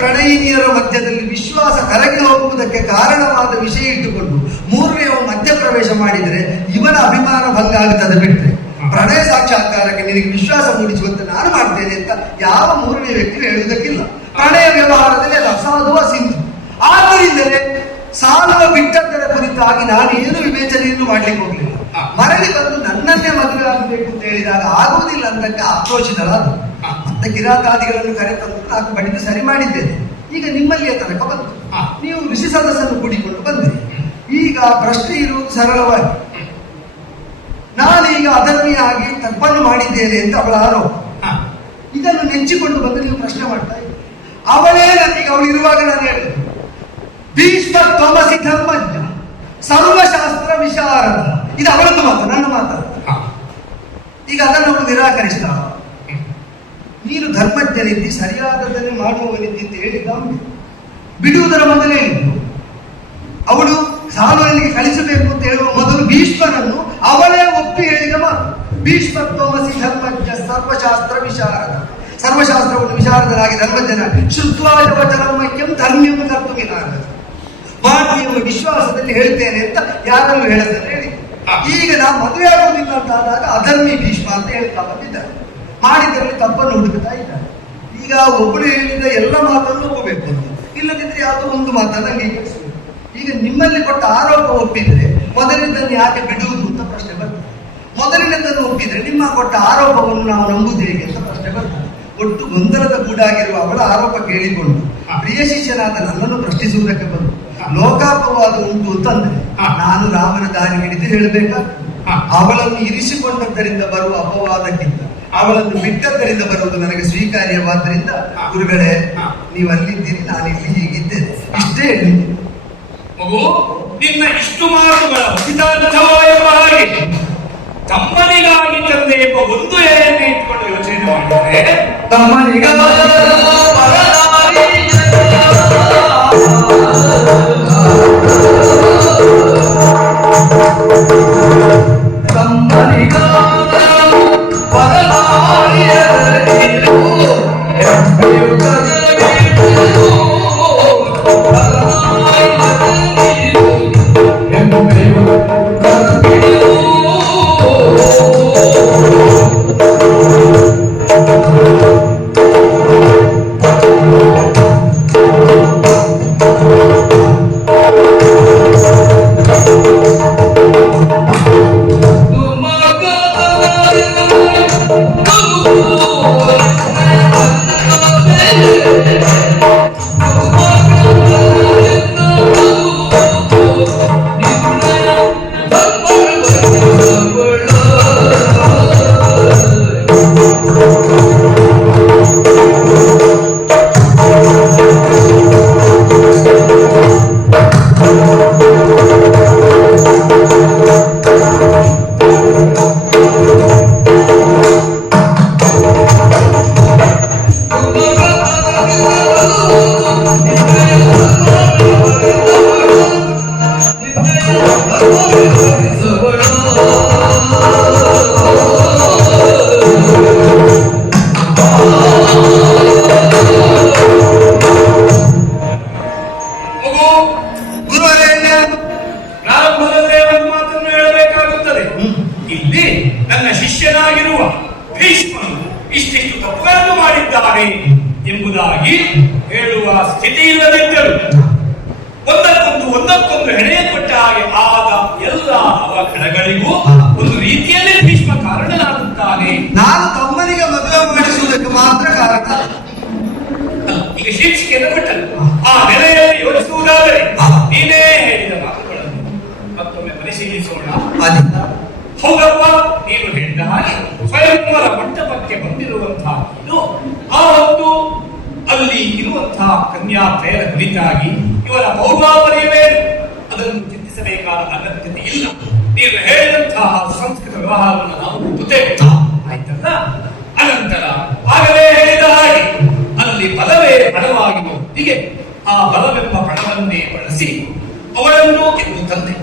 ಪ್ರಣಯಿನಿಯರ ಮಧ್ಯದಲ್ಲಿ ವಿಶ್ವಾಸ ಕರಗಿ ಹೋಗುವುದಕ್ಕೆ ಕಾರಣವಾದ ವಿಷಯ ಇಟ್ಟುಕೊಂಡು 3ನೇವ ಮಧ್ಯಪ್ರವೇಶ ಮಾಡಿದರೆ ಇವನ ಅಭಿಮಾನ ಭಂಗ ಆಗುತ್ತದೆ. ಬಿಟ್ಟರೆ ಪ್ರಣಯ ಸಾಕ್ಷಾತ್ಕಾರಕ್ಕೆ ನಿನಗೆ ವಿಶ್ವಾಸ ಮೂಡಿಸುವಂತೆ ನಾನು ಮಾಡ್ತೇನೆ ಅಂತ ಯಾವ 3ನೇ ವ್ಯಕ್ತಿ ಹೇಳುವುದಕ್ಕಿಲ್ಲ. ಪ್ರಣಯ ವ್ಯವಹಾರದಲ್ಲಿ ಅದು ಅಸಾಧುವ ಸಿಂಧು. ಆದ್ದರಿಂದಲೇ ಸಾಲುವ ಬಿಟ್ಟದ್ದರ ಕುರಿತಾಗಿ ನಾನು ಏನು ವಿವೇಚನೆಯನ್ನು ಮಾಡ್ಲಿಕ್ಕೆ ಹೋಗ್ಲಿಲ್ಲ. ಮರಳಿ ಬಂದು ನನ್ನನ್ನೇ ಮದುವೆ ಆಗಬೇಕು ಅಂತ ಹೇಳಿದಾಗ ಆಗುವುದಿಲ್ಲ ಅಂತಕ್ಕೆ ಆಕ್ರೋಶಿತರಾದ. ಮತ್ತೆ ಕಿರಾತಾದಿಗಳನ್ನು ಕರೆತಂದು 4 ಬಡಿದು ಸರಿ ಮಾಡಿದ್ದೇನೆ. ಈಗ ನಿಮ್ಮಲ್ಲಿಯೇ ತನಕ ಬಂತು. ನೀವು ಋಷಿ ಸದಸ್ಯನ್ನು ಕೂಡಿಕೊಂಡು ಬಂದಿರಿ. ಈಗ ಪ್ರಶ್ನೆ ಇರುವುದು ಸರಳವಾಗಿ, ನಾನೀಗ ಅಧರ್ಮಿಯಾಗಿ ತಪ್ಪನ್ನು ಮಾಡಿದ್ದೇನೆ ಅಂತ ಅವಳ ಆರೋಪ. ಇದನ್ನು ನೆಚ್ಚಿಕೊಂಡು ಬಂದು ನೀವು ಪ್ರಶ್ನೆ ಮಾಡ್ತಾ ಇದ್ದೀರಿ. ಅವಳೇ ನನಗೆ ಅವಳು ಇರುವಾಗ ನಾನು ಹೇಳಿದೆ, ಭೀಷ್ಮ ತ್ವಮಸಿ ಧರ್ಮಜ್ಞ ಸರ್ವಶಾಸ್ತ್ರ ವಿಶಾರದ. ಇದು ಅವಳದ್ದು ಮಾತು, ನನ್ನ ಮಾತು. ಈಗ ಅದನ್ನು ಅವಳು ನಿರಾಕರಿಸ್ತಾಳ. ನೀನು ಧರ್ಮಜ್ಞನಿದ್ದಿ, ಸರಿಯಾದದನ್ನೇ ಮಾಡುವವನಿದ್ದಿ ಅಂತ ಹೇಳಿದ್ದ ಬಿಡುವುದರ ಮೊದಲೇ ಹೇಳಿದ್ದು. ಅವಳು ಸಾಲುವಲ್ಲಿಗೆ ಕಳಿಸಬೇಕು ಅಂತ ಹೇಳುವ ಮೊದಲು ಭೀಷ್ಮನನ್ನು ಅವಳೇ ಒಪ್ಪಿ ಹೇಳಿದ ಮಾತು. ಭೀಷ್ಮ ತ್ವಮಸಿ ಧರ್ಮಜ್ಞ ಸರ್ವಶಾಸ್ತ್ರ ವಿಶಾರದ. ಸರ್ವಶಾಸ್ತ್ರವನ್ನು ವಿಶಾರದನಾಗಿ ಧರ್ಮಜ್ಞನಾಗಿ ಶುದ್ಧವಾದ ವಚನಮೈಕ್ಯಂ ಧರ್ಮ್ಯಂ ಕರ್ತುಮಿನಾಗ. ಮಾತಿಯನ್ನು ವಿಶ್ವಾಸದಲ್ಲಿ ಹೇಳ್ತೇನೆ ಅಂತ ಯಾರನ್ನು ಹೇಳದನ್ನು ಹೇಳಿ. ಈಗ ನಾವು ಮದುವೆ ಆಗುವುದಿಲ್ಲ ಅಂತ ಆದಾಗ ಅಧರ್ಮಿ ಭೀಷ್ಮ ಅಂತ ಹೇಳ್ತಾ ಬಂದಿದ್ದಾರೆ. ಮಾಡಿದ್ದರಲ್ಲಿ ತಪ್ಪನ್ನು ಹುಡುಕ್ತಾ ಇದ್ದಾರೆ. ಈಗ ಒಬ್ಬಳು ಹೇಳಿದ ಎಲ್ಲ ಮಾತನ್ನು ಒಪ್ಪಬೇಕು ಅಂತ, ಇಲ್ಲದಿದ್ರೆ ಯಾವುದೋ ಒಂದು ಮಾತನ್ನು ಅಂಗೀಕರಿಸಬೇಕು. ಈಗ ನಿಮ್ಮಲ್ಲಿ ಕೊಟ್ಟ ಆರೋಪ ಒಪ್ಪಿದ್ರೆ ಮೊದಲಿದ್ದನ್ನು ಯಾಕೆ ಬಿಡುವುದು ಅಂತ ಪ್ರಶ್ನೆ ಬರ್ತದೆ. ಮೊದಲಿನದನ್ನು ಒಪ್ಪಿದ್ರೆ ನಿಮ್ಮ ಕೊಟ್ಟ ಆರೋಪವನ್ನು ನಾವು ನಂಬುವುದು ಹೇಗೆ ಅಂತ ಪ್ರಶ್ನೆ ಬರ್ತದೆ. ಒಟ್ಟು ಗೊಂದಲದ ಗೂಡಾಗಿರುವ ಅವಳ ಆರೋಪ ಕೇಳಿಕೊಂಡು ಪ್ರಿಯ ಶಿಷ್ಯನಾದ ನನ್ನನ್ನು ಪ್ರಶ್ನಿಸುವುದಕ್ಕೆ ಬಂದು ಲೋಕಾಪವಾದ ಉಂಟು ಅಂತಂದ್ರೆ ನಾನು ರಾಮನ ದಾರಿ ಹಿಡಿದು ಹೇಳಬೇಕಾಗ್ತದೆ. ಅವಳನ್ನು ಇರಿಸಿಕೊಂಡದ್ದರಿಂದ ಬರುವ ಅಪವಾದಕ್ಕಿಂತ ಅವಳನ್ನು ಬಿಟ್ಟದ್ದರಿಂದ ಬರುವುದು ನನಗೆ ಸ್ವೀಕಾರ್ಯವಾದ್ದರಿಂದ ಗುರುಗಳೇ, ನೀವು ಅಲ್ಲಿದ್ದೀರಿ, ನಾನಿಲ್ಲಿ ಹೀಗಿದ್ದೇನೆ, ಇಷ್ಟೇ ಹೇಳಿದ್ದೀನಿ. ಮಗು, ನಿನ್ನ ಇಷ್ಟು ಮಾತುಗಳ ಹಿತಾರ್ಥವಾಯುವ ಹಾಗೆ ತಮ್ಮನಿಗಾಗಿ ತಂದೆ ಎಂಬ ಒಂದು ಎಳೆಯನ್ನು ಇಟ್ಕೊಂಡು ಯೋಚನೆ ಮಾಡಿದರೆ ಪ್ರಾರಂಭದಲ್ಲೇ ಒಂದು ಮಾತನ್ನು ಹೇಳಬೇಕಾಗುತ್ತದೆ. ಇಲ್ಲಿ ನನ್ನ ಶಿಷ್ಯನಾಗಿರುವ ಭೀಷ್ಮನು ಇಷ್ಟಿಷ್ಟು ತಪ್ಪುಗಳನ್ನು ಮಾಡಿದ್ದಾನೆ ಎಂಬುದಾಗಿ ಹೇಳುವ ಸ್ಥಿತಿ ಇಲ್ಲದಿದ್ದರು. ಒಂದಕ್ಕೊಂದು ಹೆಣೆ ಕೊಟ್ಟ ಹಾಗೆ ಆದ ಎಲ್ಲ ಅವಘಡಗಳಿಗೂ ಒಂದು ರೀತಿಯಲ್ಲಿ ಭೀಷ್ಮ ಕಾರಣನಾಗುತ್ತಾನೆ. ನಾನು ತಮ್ಮನಿಗೆ ಮದುವೆ ಮಾಡಿಸುವುದಕ್ಕೆ ಮಾತ್ರ ಕಾರಣ. ಈಗ ಶೀರ್ಷಿಕೆಯನ್ನು ಕೊಟ್ಟನು. ಆ ನೆಲೆಯಲ್ಲಿ ಯೋಚಿಸುವುದಾದರೆ ನೀನೇ ಹೇಳಿದ ಮಾತುಗಳನ್ನು ಮತ್ತೊಮ್ಮೆ ಪರಿಶೀಲಿಸೋಣ. ಹೌದಪ್ಪ, ನೀ ನೀನು ಹೇಳಿದ ಹಾಗೆ ಸ್ವಯಂವರ ಮಂಟಪಕ್ಕೆ ಬಂದಿರುವಂತಹ ನೀನು ಆ ಒಂದು ಅಲ್ಲಿ ಇರುವಂತಹ ಕನ್ಯಾ ಪ್ರೇರ ಕುರಿತಾಗಿ ಇವರ ಪೌರ್ವಾಪರ್ಯವೇನು ಅದನ್ನು ಚಿಂತಿಸಬೇಕಾದ ಅಗತ್ಯತೆ ಇಲ್ಲ. ನೀನು ಹೇಳಿದಂತಹ ಸಂಸ್ಕೃತ ವ್ಯವಹಾರವನ್ನು ನಾವು ಒಪ್ಪುತ್ತೇವೆ, ಆಯ್ತಲ್ಲ. ಅನಂತರ ಆಗಲೇ ಹೇಳಿದ ಹಾಗೆ ಅಲ್ಲಿ ಬಲವೇ ಬಲವಾಗಿ ಹೊತ್ತಿಗೆ ಆ ಬಲವೆಂಬ ಪಣವನ್ನೇ ಬಳಸಿ ಅವಳನ್ನು ಎಂದು ತಂದೆ.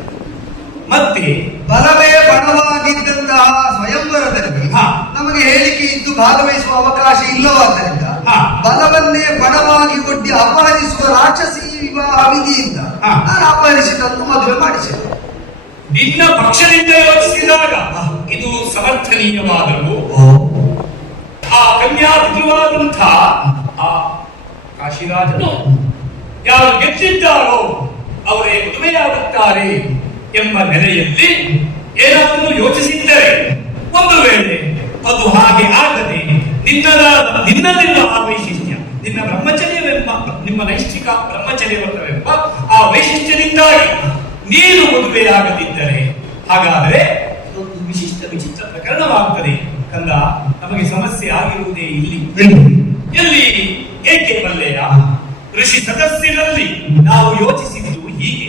ಮತ್ತೆ ಬಲವೇ ಬಣವಾಗಿದ್ದಂತಹ ಸ್ವಯಂವರದಲ್ಲಿ ನಮಗೆ ಹೇಳಿಕೆ ಇದ್ದು ಭಾಗವಹಿಸುವ ಅವಕಾಶ ಇಲ್ಲವಾದ್ದರಿಂದ ಬಲವನ್ನೇ ಬಣವಾಗಿ ಒಡ್ಡಿ ಅಪಹರಿಸುವ ರಾಕ್ಷಸಿ ವಿವಾಹ ವಿಧಿಯಿಂದ ನಾನು ಅಪಹರಿಸಿದಂದು ಮದುವೆ ಮಾಡಿಸಿದೆ. ನಿನ್ನ ಪಕ್ಷದಿಂದ ಯೋಚಿಸಿದಾಗ ಇದು ಸಮರ್ಥನೀಯವಾದರೂ ಆ ಕನ್ಯಾಧಿವಾದಂಥ ಆ ಕಾಶಿರಾಜನು ಯಾರು ಗೆದ್ದಿದ್ದಾರೋ ಅವರೇ ಮದುವೆಯಾಗುತ್ತಾರೆ ಎಂಬ ನೆಲೆಯಲ್ಲಿ ಏನಾದರೂ ಯೋಚಿಸಿದ್ದರೆ, ಒಂದು ವೇಳೆ ಅದು ಹಾಗೆ ಆಗದೆ ನಿನ್ನದಿರುವ ಆ ವೈಶಿಷ್ಟ್ಯ, ನಿನ್ನ ಬ್ರಹ್ಮಚರ್ಯವೆಂಬ ನಿಮ್ಮ ನೈಷ್ಠಿಕ ಬ್ರಹ್ಮಚರ್ಯವೆಂಬ ಆ ವೈಶಿಷ್ಟ್ಯದಿಂದಾಗಿ ನೀನು ಮದುವೆಯಾಗದಿದ್ದರೆ ಹಾಗಾದರೆ ಒಂದು ವಿಚಿತ್ರ ಪ್ರಕರಣವಾಗುತ್ತದೆ. ಕಂದ, ನಮಗೆ ಸಮಸ್ಯೆ ಆಗಿರುವುದೇ ಇಲ್ಲಿ. ಎಲ್ಲಿ ಏಕೆ ಬಲ್ಲೆಯ? ಋಷಿ ಸದಸ್ಯರಲ್ಲಿ ನಾವು ಯೋಚಿಸಿದ್ದು ಹೀಗೆ,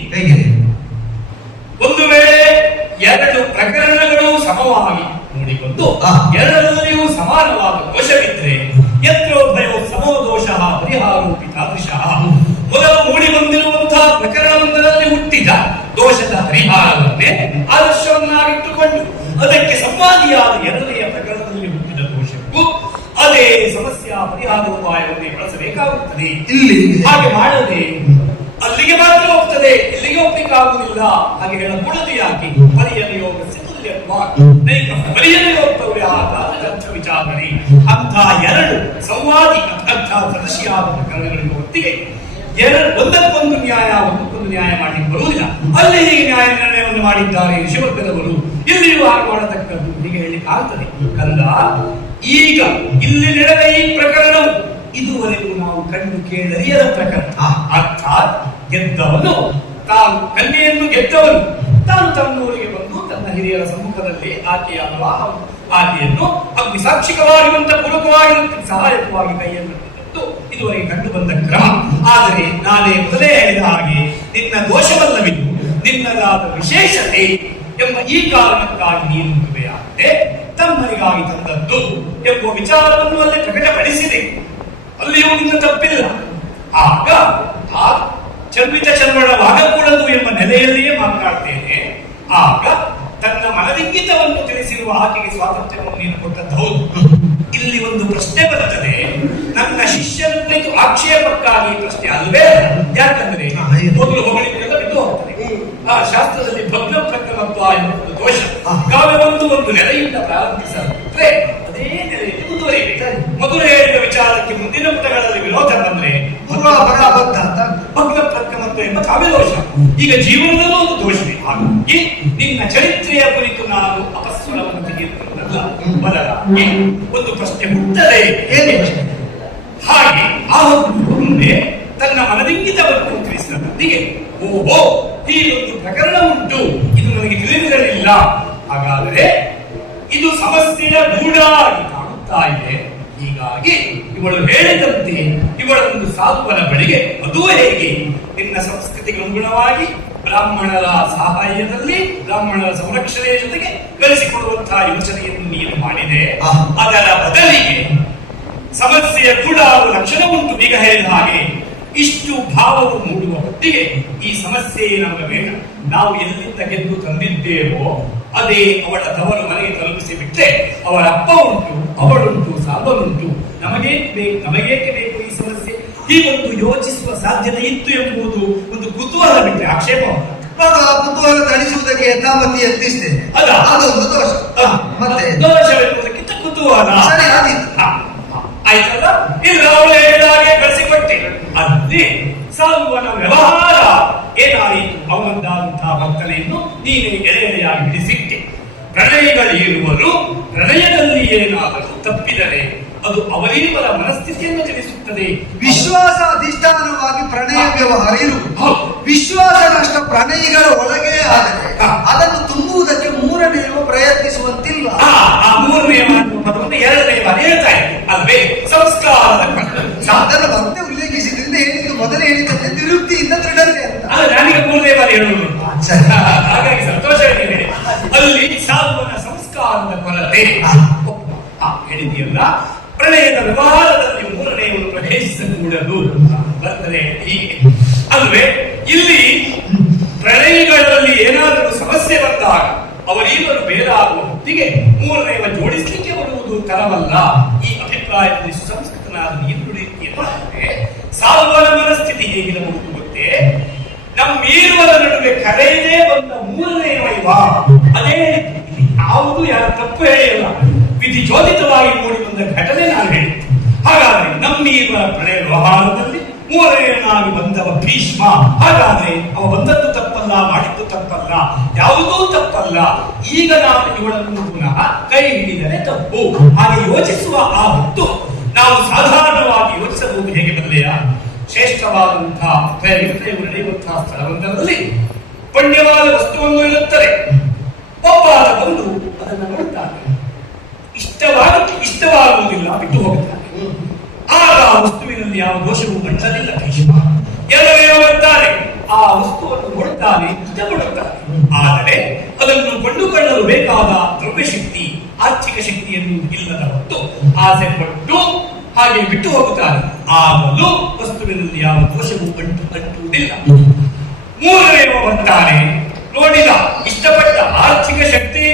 ಒಂದು ವೇಳೆ ಎರಡು ಪ್ರಕರಣಗಳು ಸಮವಾಗಿ ನೋಡಿಕೊಂಡು ಎರಡರಲ್ಲಿಯೂ ಸಮಾನವಾದ ದೋಷವಿದ್ರೆ ಯತ್ರೋಭಯೋ ಸಮೋ ದೋಷ ಪರಿಹಾರೋಪಿ ತಾದೃಶ, ಮೊದಲು ಮೂಡಿ ಬಂದಿರುವಂತಹ ಪ್ರಕರಣವೊಂದರಲ್ಲಿ ಹುಟ್ಟಿದ ದೋಷದ ಪರಿಹಾರವನ್ನೇ ಆದರ್ಶವನ್ನಾಗಿಟ್ಟುಕೊಂಡು ಅದಕ್ಕೆ ಸಂವಾದಿಯಾದ ಎರಡನೆಯ ಪ್ರಕರಣದಲ್ಲಿ ಹುಟ್ಟಿದ ದೋಷಕ್ಕೂ ಅದೇ ಸಮಸ್ಯಾ ಪರಿಹಾರೋಪಾಯವನ್ನೇ ಬಳಸಬೇಕಾಗುತ್ತದೆ. ಇಲ್ಲಿ ಹಾಗೆ ಮಾಡದೆ ಅಲ್ಲಿಗೆ ಮಾತ್ರ ಹೋಗ್ತದೆ, ಇಲ್ಲಿಗೆ ಹೋಗ್ಲಿಕ್ಕಾಗುವುದಿಲ್ಲ. ಹಾಗೆ ಹೇಳಕೂಡದು ಯಾಕೆ? ಪರಿಯನಿಯೋಗ ವಿಚಾರಣೆ ಅಂತ ಎರಡು ಸಂವಾದಿ ಅರ್ಥಾತ್ ಸದಸ್ಯಾದ ಪ್ರಕರಣಗಳಿಗೆ ಹೊತ್ತಿಗೆ ಒಂದಕ್ಕೊಂದು ನ್ಯಾಯ ಮಾಡಲಿಕ್ಕೆ ಬರುವುದಿಲ್ಲ. ಅಲ್ಲಿ ಹೀಗೆ ನ್ಯಾಯ ನಿರ್ಣಯವನ್ನು ಮಾಡಿದ್ದಾರೆ ಋಷಿವರ್ಗದವರು, ಇಲ್ಲಿಯೂ ಹಾಗೆ ಮಾಡತಕ್ಕದ್ದು ಹೀಗೆ ಹೇಳಲಿಕ್ಕೆ ಆಗ್ತದೆ. ಕಂದ, ಈಗ ಇಲ್ಲಿ ನಡೆದ ಈ ಪ್ರಕರಣವು ಇದುವರೆಗೂ ನಾವು ಕಂಡು ಕೇಳರಿಯದ ಪ್ರಕರಣ. ಅರ್ಥಾತ್ ಗೆದ್ದವನು ತಾನು ಕನ್ಯೆಯನ್ನು ಗೆದ್ದವನು ತಾನು ತನ್ನೂರಿಗೆ ಬಂದು ತನ್ನ ಹಿರಿಯರ ಸಮ್ಮುಖದಲ್ಲಿ ಆಕೆಯನ್ನು ಅಗ್ನಿ ಸಾಕ್ಷಿಕವಾಗಿರುವಂತ ಪೂರಕವಾಗಿರುವಂತ ಸಹಾಯಕವಾಗಿ ಕೈಯನ್ನು ತಂದು ಇದುವರೆಗೆ ಕಂಡು ಬಂದ ಕ್ರಮ. ಆದರೆ ನಾನೇ ಮೊದಲೇ ಹೇಳಿದ ಹಾಗೆ ನಿನ್ನ ದೋಷವಲ್ಲವಿದ್ದು ನಿನ್ನದಾದ ವಿಶೇಷತೆ ಎಂಬ ಈ ಕಾರಣಕ್ಕಾಗಿ ನೀನು ಮದುವೆಯಾಗದೆ ತಮ್ಮನಿಗಾಗಿ ತಂದದ್ದು ಎಂಬ ವಿಚಾರವನ್ನು ಅಲ್ಲಿ ಪ್ರಕಟಪಡಿಸಿದೆ. ಅಲ್ಲಿಯೂ ನಿನ್ನ ತಪ್ಪಿಲ್ಲ. ಆಗ ಆ ಚರ್ವಿತ ಚರ್ವಣವಾಗಕೂಡದು ಎಂಬ ನೆಲೆಯಲ್ಲಿಯೇ ಮಾತನಾಡ್ತೇನೆ. ಆಗ ತನ್ನ ಮನದಿಂಗಿತವನ್ನು ತಿಳಿಸಿರುವ ಆಕೆಗೆ ಸ್ವಾತಂತ್ರ್ಯವನ್ನು ನೀನು ಕೊಟ್ಟದ್ದು ಹೌದು. ಇಲ್ಲಿ ಒಂದು ಪ್ರಶ್ನೆ ಬರುತ್ತದೆ, ನನ್ನ ಶಿಷ್ಯನ ಕುರಿತು ಆಕ್ಷೇಪಕ್ಕಾಗಿ ಪ್ರಶ್ನೆ ಅಲ್ವೇ? ಯಾಕಂದ್ರೆ ಮೊದಲು ಹೊಗಳಿಕೆಲ್ಲ ಬಿದ್ದು ಹೋಗ್ತದೆ. ಆ ಶಾಸ್ತ್ರದಲ್ಲಿ ಭಗ್ನ ಪ್ರಕ್ರಮತ್ವ ಎನ್ನುವುದು ದೋಷ. ಕಾವ್ಯವೊಂದು ನೆಲೆಯಿಂದ ಪ್ರಾರಂಭಿಸಿದ್ರೆ ಅದೇ ನೆಲೆಯಲ್ಲಿ ಮುಂದುವರಿಯುತ್ತೆ. ಮೊದಲು ಹೇಳಿದ ವಿಚಾರಕ್ಕೆ ಮುಂದಿನ ಪುಟಗಳಲ್ಲಿ ವಿರೋಧ ಬಂದ್ರೆ ಭಗ್ನ ಪ್ರಕ್ರಮತ್ವ ಎಂಬ ಕಾವ್ಯದೋಷ. ಈಗ ಜೀವನದಲ್ಲೂ ಒಂದು ದೋಷವೇ. ಹಾಗಾಗಿ ನಿನ್ನ ಚರಿತ್ರೆಯ ಕುರಿತು ನಾನು ಅಪಸ್ವರವನ್ನು ತೆಗೆದುಕೊಂಡಲ್ಲ, ಬದಲಾಗಿ ಒಂದು ಪ್ರಶ್ನೆ ಹುಟ್ಟದೆ. ಹಾಗೆ ಆ ಮುಂದೆ ತನ್ನ ಮನದಿಂಗಿತವನ್ನು ತಿಳಿಸಿದೊಂದಿಗೆ ಓಹೋ ಹೀಗೊಂದು ಪ್ರಕರಣ ಉಂಟು, ಇದು ನನಗೆ ತಿಳಿದಿರಲಿಲ್ಲ. ಹಾಗಾದರೆ ಇದು ಸಮಸ್ಯೆಯ ಗೂಢಾಗಿ ಕಾಣುತ್ತಾ ಇದೆ. ಹೀಗಾಗಿ ಇವಳು ಹೇಳಿದಂತೆ ಇವಳೊಂದು ಸಾಧುವನ ಬಳಿಗೆ, ಅದೂ ಹೇಗೆ ನಿನ್ನ ಸಂಸ್ಕೃತಿಗೆ ಅನುಗುಣವಾಗಿ ಬ್ರಾಹ್ಮಣರ ಸಹಾಯದಲ್ಲಿ ಬ್ರಾಹ್ಮಣರ ಸಂರಕ್ಷಣೆಯ ಜೊತೆಗೆ ಕಳಿಸಿಕೊಡುವಂತಹ ಯೋಚನೆಯನ್ನು ನೀನು ಮಾಡಿದೆ. ಅದರ ಬದಲಿಗೆ ಸಮಸ್ಯೆಯ ಕೂಡ ಲಕ್ಷಣ ಉಂಟು. ಈಗ ಹೇಳಿದ ಹಾಗೆ ಇಷ್ಟು ಭಾವವು ಮೂಡುವ ಹೊತ್ತಿಗೆ ಈ ಸಮಸ್ಯೆ ನಮಗೆ ಬೇಡ. ನಾವು ಎಲ್ಲಿಂದ ಗೆದ್ದು ತಂದಿದ್ದೇವೋ ಅದೇ ಅವಳ ತವರು ಮನೆಗೆ ತಲುಪಿಸಿ ಬಿಟ್ಟರೆ ಅವರ ಅಪ್ಪ ಉಂಟು, ಅವಳುಂಟು, ಸಾಲ್ವನುಂಟು, ನಮಗೇಕೆ ಬೇಕು ಈ ಸಮಸ್ಯೆ? ಹೀಗೊಂದು ಯೋಚಿಸುವ ಸಾಧ್ಯತೆ ಇತ್ತು ಎಂಬುದು ಒಂದು ಕುತೂಹಲ ಬಿಟ್ಟರೆ ಆಕ್ಷೇಪ. ಕುತೂಹಲ ತಣಿಸುವುದಕ್ಕೆ ಯಥಾಮತಿ ಯತ್ನಿಸ್ತೇನೆ, ಅದೊಂದು ದೋಷ. ಮತ್ತೆ ದೋಷವೆನ್ನುವುದಕ್ಕಿಂತ ಕುತೂಹಲ ಆಯ್ತಲ್ಲ. ಇಲ್ಲ, ಅವಳು ಹೇಳಿದಾಗೆ ಕಳಿಸಿಕೊಟ್ಟೆ. ಅಲ್ಲಿ ಸಾಲ್ವನ ವ್ಯವಹಾರ ಏನಾಯಿತು? ಅವನದ್ದಾದಂತಹ ಭಕ್ತನೆಯನ್ನು ನೀನೇ ಎಳೆಯಾಗಿ ಬಿಡಿಸಿಟ್ಟೆ. ಪ್ರಣಯಗಳೇರುವರು ಪ್ರಣಯದಲ್ಲಿ ಏನಾದರೂ ತಪ್ಪಿದರೆ ಅದು ಅವರಿವರ ಮನಸ್ಥಿತಿಯನ್ನು ತಿಳಿಸುತ್ತದೆ. ವಿಶ್ವಾಸ ಅಧಿಷ್ಠಾನವಾಗಿ ಪ್ರಣಯ ವ್ಯವಹಾರ ಇರುವುದು. ವಿಶ್ವಾಸ ನಷ್ಟ ಪ್ರಣಯಿಗಳ ಒಳಗೆ ಆದರೆ ಅದನ್ನು ತುಂಬುವುದಕ್ಕೆ ಮೂರನೆಯು ಪ್ರಯತ್ನಿಸುವಂತಿಲ್ಲ. ನಿಯಮ ಅನ್ನುವ ಪದವನ್ನು ಎರಡನೇ ಬಾರಿ ಹೇಳ್ತಾ ಇತ್ತು ಅಲ್ವೇ? ಸಂಸ್ಕಾರದ ಫಲ. ಅದನ್ನು ಮತ್ತೆ ಉಲ್ಲೇಖಿಸಿದ್ರಿಂದ ಹೇಳಿದ್ದು ಮೊದಲೇ ಹೇಳಿದಂತೆ ನಿರುಕ್ತಿಯಿಂದ ದೃಢತೆ ಅಂತ. ಅದು ನಾನೀಗ ಮೂರನೇ ಬಾರಿ ಹೇಳುವುದು. ಸರಿ. ಹಾಗಾಗಿ ಸಂತೋಷ ಇದೆ. ಅಲ್ಲಿ ಸಾಧುವನ ಸಂಸ್ಕಾರದ ಕೊರತೆ ಹೇಳಿದೆಯಲ್ಲ. ಪ್ರಣಯದ ವ್ಯವಹಾರದಲ್ಲಿ ಮೂರನೆಯವರು ಪ್ರವೇಶಿಸಕೂಡದು ಬರ್ತದೆ ಹೀಗೆ ಅಲ್ವೇ? ಇಲ್ಲಿ ಪ್ರಣಯಿಗಳಲ್ಲಿ ಏನಾದರೂ ಸಮಸ್ಯೆ ಬಂದಾಗ ಅವರೀವರು ಬೇರಾಗುವ ಹೊತ್ತಿಗೆ ಮೂರನೆಯವ ಜೋಡಿಸಲಿಕ್ಕೆ ಬರುವುದು ತರವಲ್ಲ. ಈ ಅಭಿಪ್ರಾಯದಲ್ಲಿ ಸುಸಂಸ್ಕೃತನಾದ ನೀನು ನುಡಿಯುತ್ತೀರಂತೆ. ಸಾಧುವನ ಮನಸ್ಥಿತಿ ಹೇಗಿರಬಹುದು ಗೊತ್ತೇ? ನಮ್ಮೀರುವರ ನಡುವೆ ಕರೆಯದೇ ಬಂದ ಮೂರನೆಯವ ಇವ. ಅದೇ ಯಾವುದು ಯಾರು ತಪ್ಪು ಹೇಳಿಲ್ಲ, ವಿಧಿ ಚೋದಿತವಾಗಿ ಮೂಡಿ ಬಂದ ಘಟನೆ ನಾನು ಹೇಳಿದ್ದೆ. ಹಾಗಾದ್ರೆ ನಮ್ಮೀರುವರ ಪ್ರಣಯ ವ್ಯವಹಾರದಲ್ಲಿ ಮೂರನೆಯನಾಗಿ ಬಂದವ ಭೀಷ್ಮ. ಹಾಗಾದ್ರೆ ಅವ ಬಂದದ್ದು ತಪ್ಪಲ್ಲ, ಮಾಡಿದ್ದು ತಪ್ಪಲ್ಲ, ಯಾವುದೂ ತಪ್ಪಲ್ಲ. ಈಗ ನಾವು ಇವಳನ್ನು ಪುನಃ ಕೈ ಹಿಡಿದರೆ ತಪ್ಪು. ಹಾಗೆ ಯೋಚಿಸುವ ಆ ಹೊತ್ತು ನಾವು ಸಾಧಾರಣವಾಗಿ ಯೋಚಿಸಬಹುದು. ಹೇಗೆ ಬರಲೆಯ ಶ್ರೇಷ್ಠವಾದಂತಹ ವಿಕ್ರಯವು ನಡೆಯುವಂತಹ ಸ್ಥಳವೊಂದರಲ್ಲಿ ಪುಣ್ಯವಾದ ವಸ್ತುವನ್ನು ಇರುತ್ತದೆ. ಒಬ್ಬಾದ ಬಂದು ಅದನ್ನು ನೋಡ್ತಾನೆ, ಇಷ್ಟವಾಗುವುದಿಲ್ಲ, ಬಿಟ್ಟು ಹೋಗುತ್ತಾನೆ. ಆಗ ಆ ವಸ್ತುವಿನಲ್ಲಿ ಯಾವ ದೋಷವೂ ಕಂಡಲಿಲ್ಲ ಭೀಷ್ಮ. ಎಲ್ಲರೂ ಬರ್ತಾರೆ, ಆ ವಸ್ತುವನ್ನು ನೋಡುತ್ತಾನೆ, ಇಷ್ಟಪಡುತ್ತಾನೆ. ಆದರೆ ಅದನ್ನು ಕೊಂಡುಕೊಳ್ಳಲು ಬೇಕಾದ ದ್ರವ್ಯಶಕ್ತಿ, ಆರ್ಥಿಕ ಶಕ್ತಿಯನ್ನು ಇಲ್ಲದ ಹೊತ್ತು ಆಸೆ ಪಟ್ಟು ಹಾಗೆ ಬಿಟ್ಟು ಹೋಗುತ್ತಾನೆ. ಆಗಲೂ ವಸ್ತುವಿನಲ್ಲಿ ಯಾವ ದೋಷವೂ ಅಂಟುವುದಿಲ್ಲ. ಮೂರನೆಯವ ಬರ್ತಾನೆ, ನೋಡಿದ, ಇಷ್ಟಪಟ್ಟ, ಆರ್ಥಿಕ ಶಕ್ತಿ,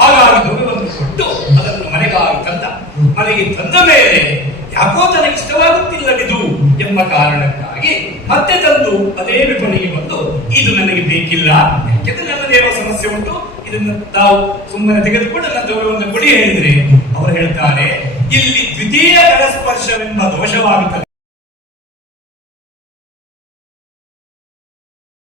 ಹಾಗಾಗಿ ದ್ರವ್ಯವನ್ನು ಕೊಟ್ಟು ಅದನ್ನು ಮನೆಗಾಗಿ ತಂದ. ಮನೆಗೆ ತಂದ ಮೇಲೆ ಯಾಕೋ ತನಗೆ ಇಷ್ಟವಾಗುತ್ತಿಲ್ಲವಿದು ಎಂಬ ಕಾರಣಕ್ಕಾಗಿ ಮತ್ತೆ ತಂದು ಅದೇ ವಿಪಣಿಗೆ ಬಂದು ಇದು ನನಗೆ ಬೇಕಿಲ್ಲ, ಯಾಕೆಂದ್ರೆ ನನ್ನದೇನೋ ಸಮಸ್ಯೆ ಉಂಟು, ಇದನ್ನು ತಾವು ಸುಮ್ಮನೆ ತೆಗೆದುಕೊಂಡು ನನ್ನ ದ್ರವ್ಯವನ್ನು ಕೊಡಿ ಹೇಳಿದ್ರೆ ಅವರು ಹೇಳ್ತಾರೆ, ಇಲ್ಲಿ ದ್ವಿತೀಯ ಕರಸ್ಪರ್ಶವೆಂಬ ದೋಷವಾಗುತ್ತದೆ.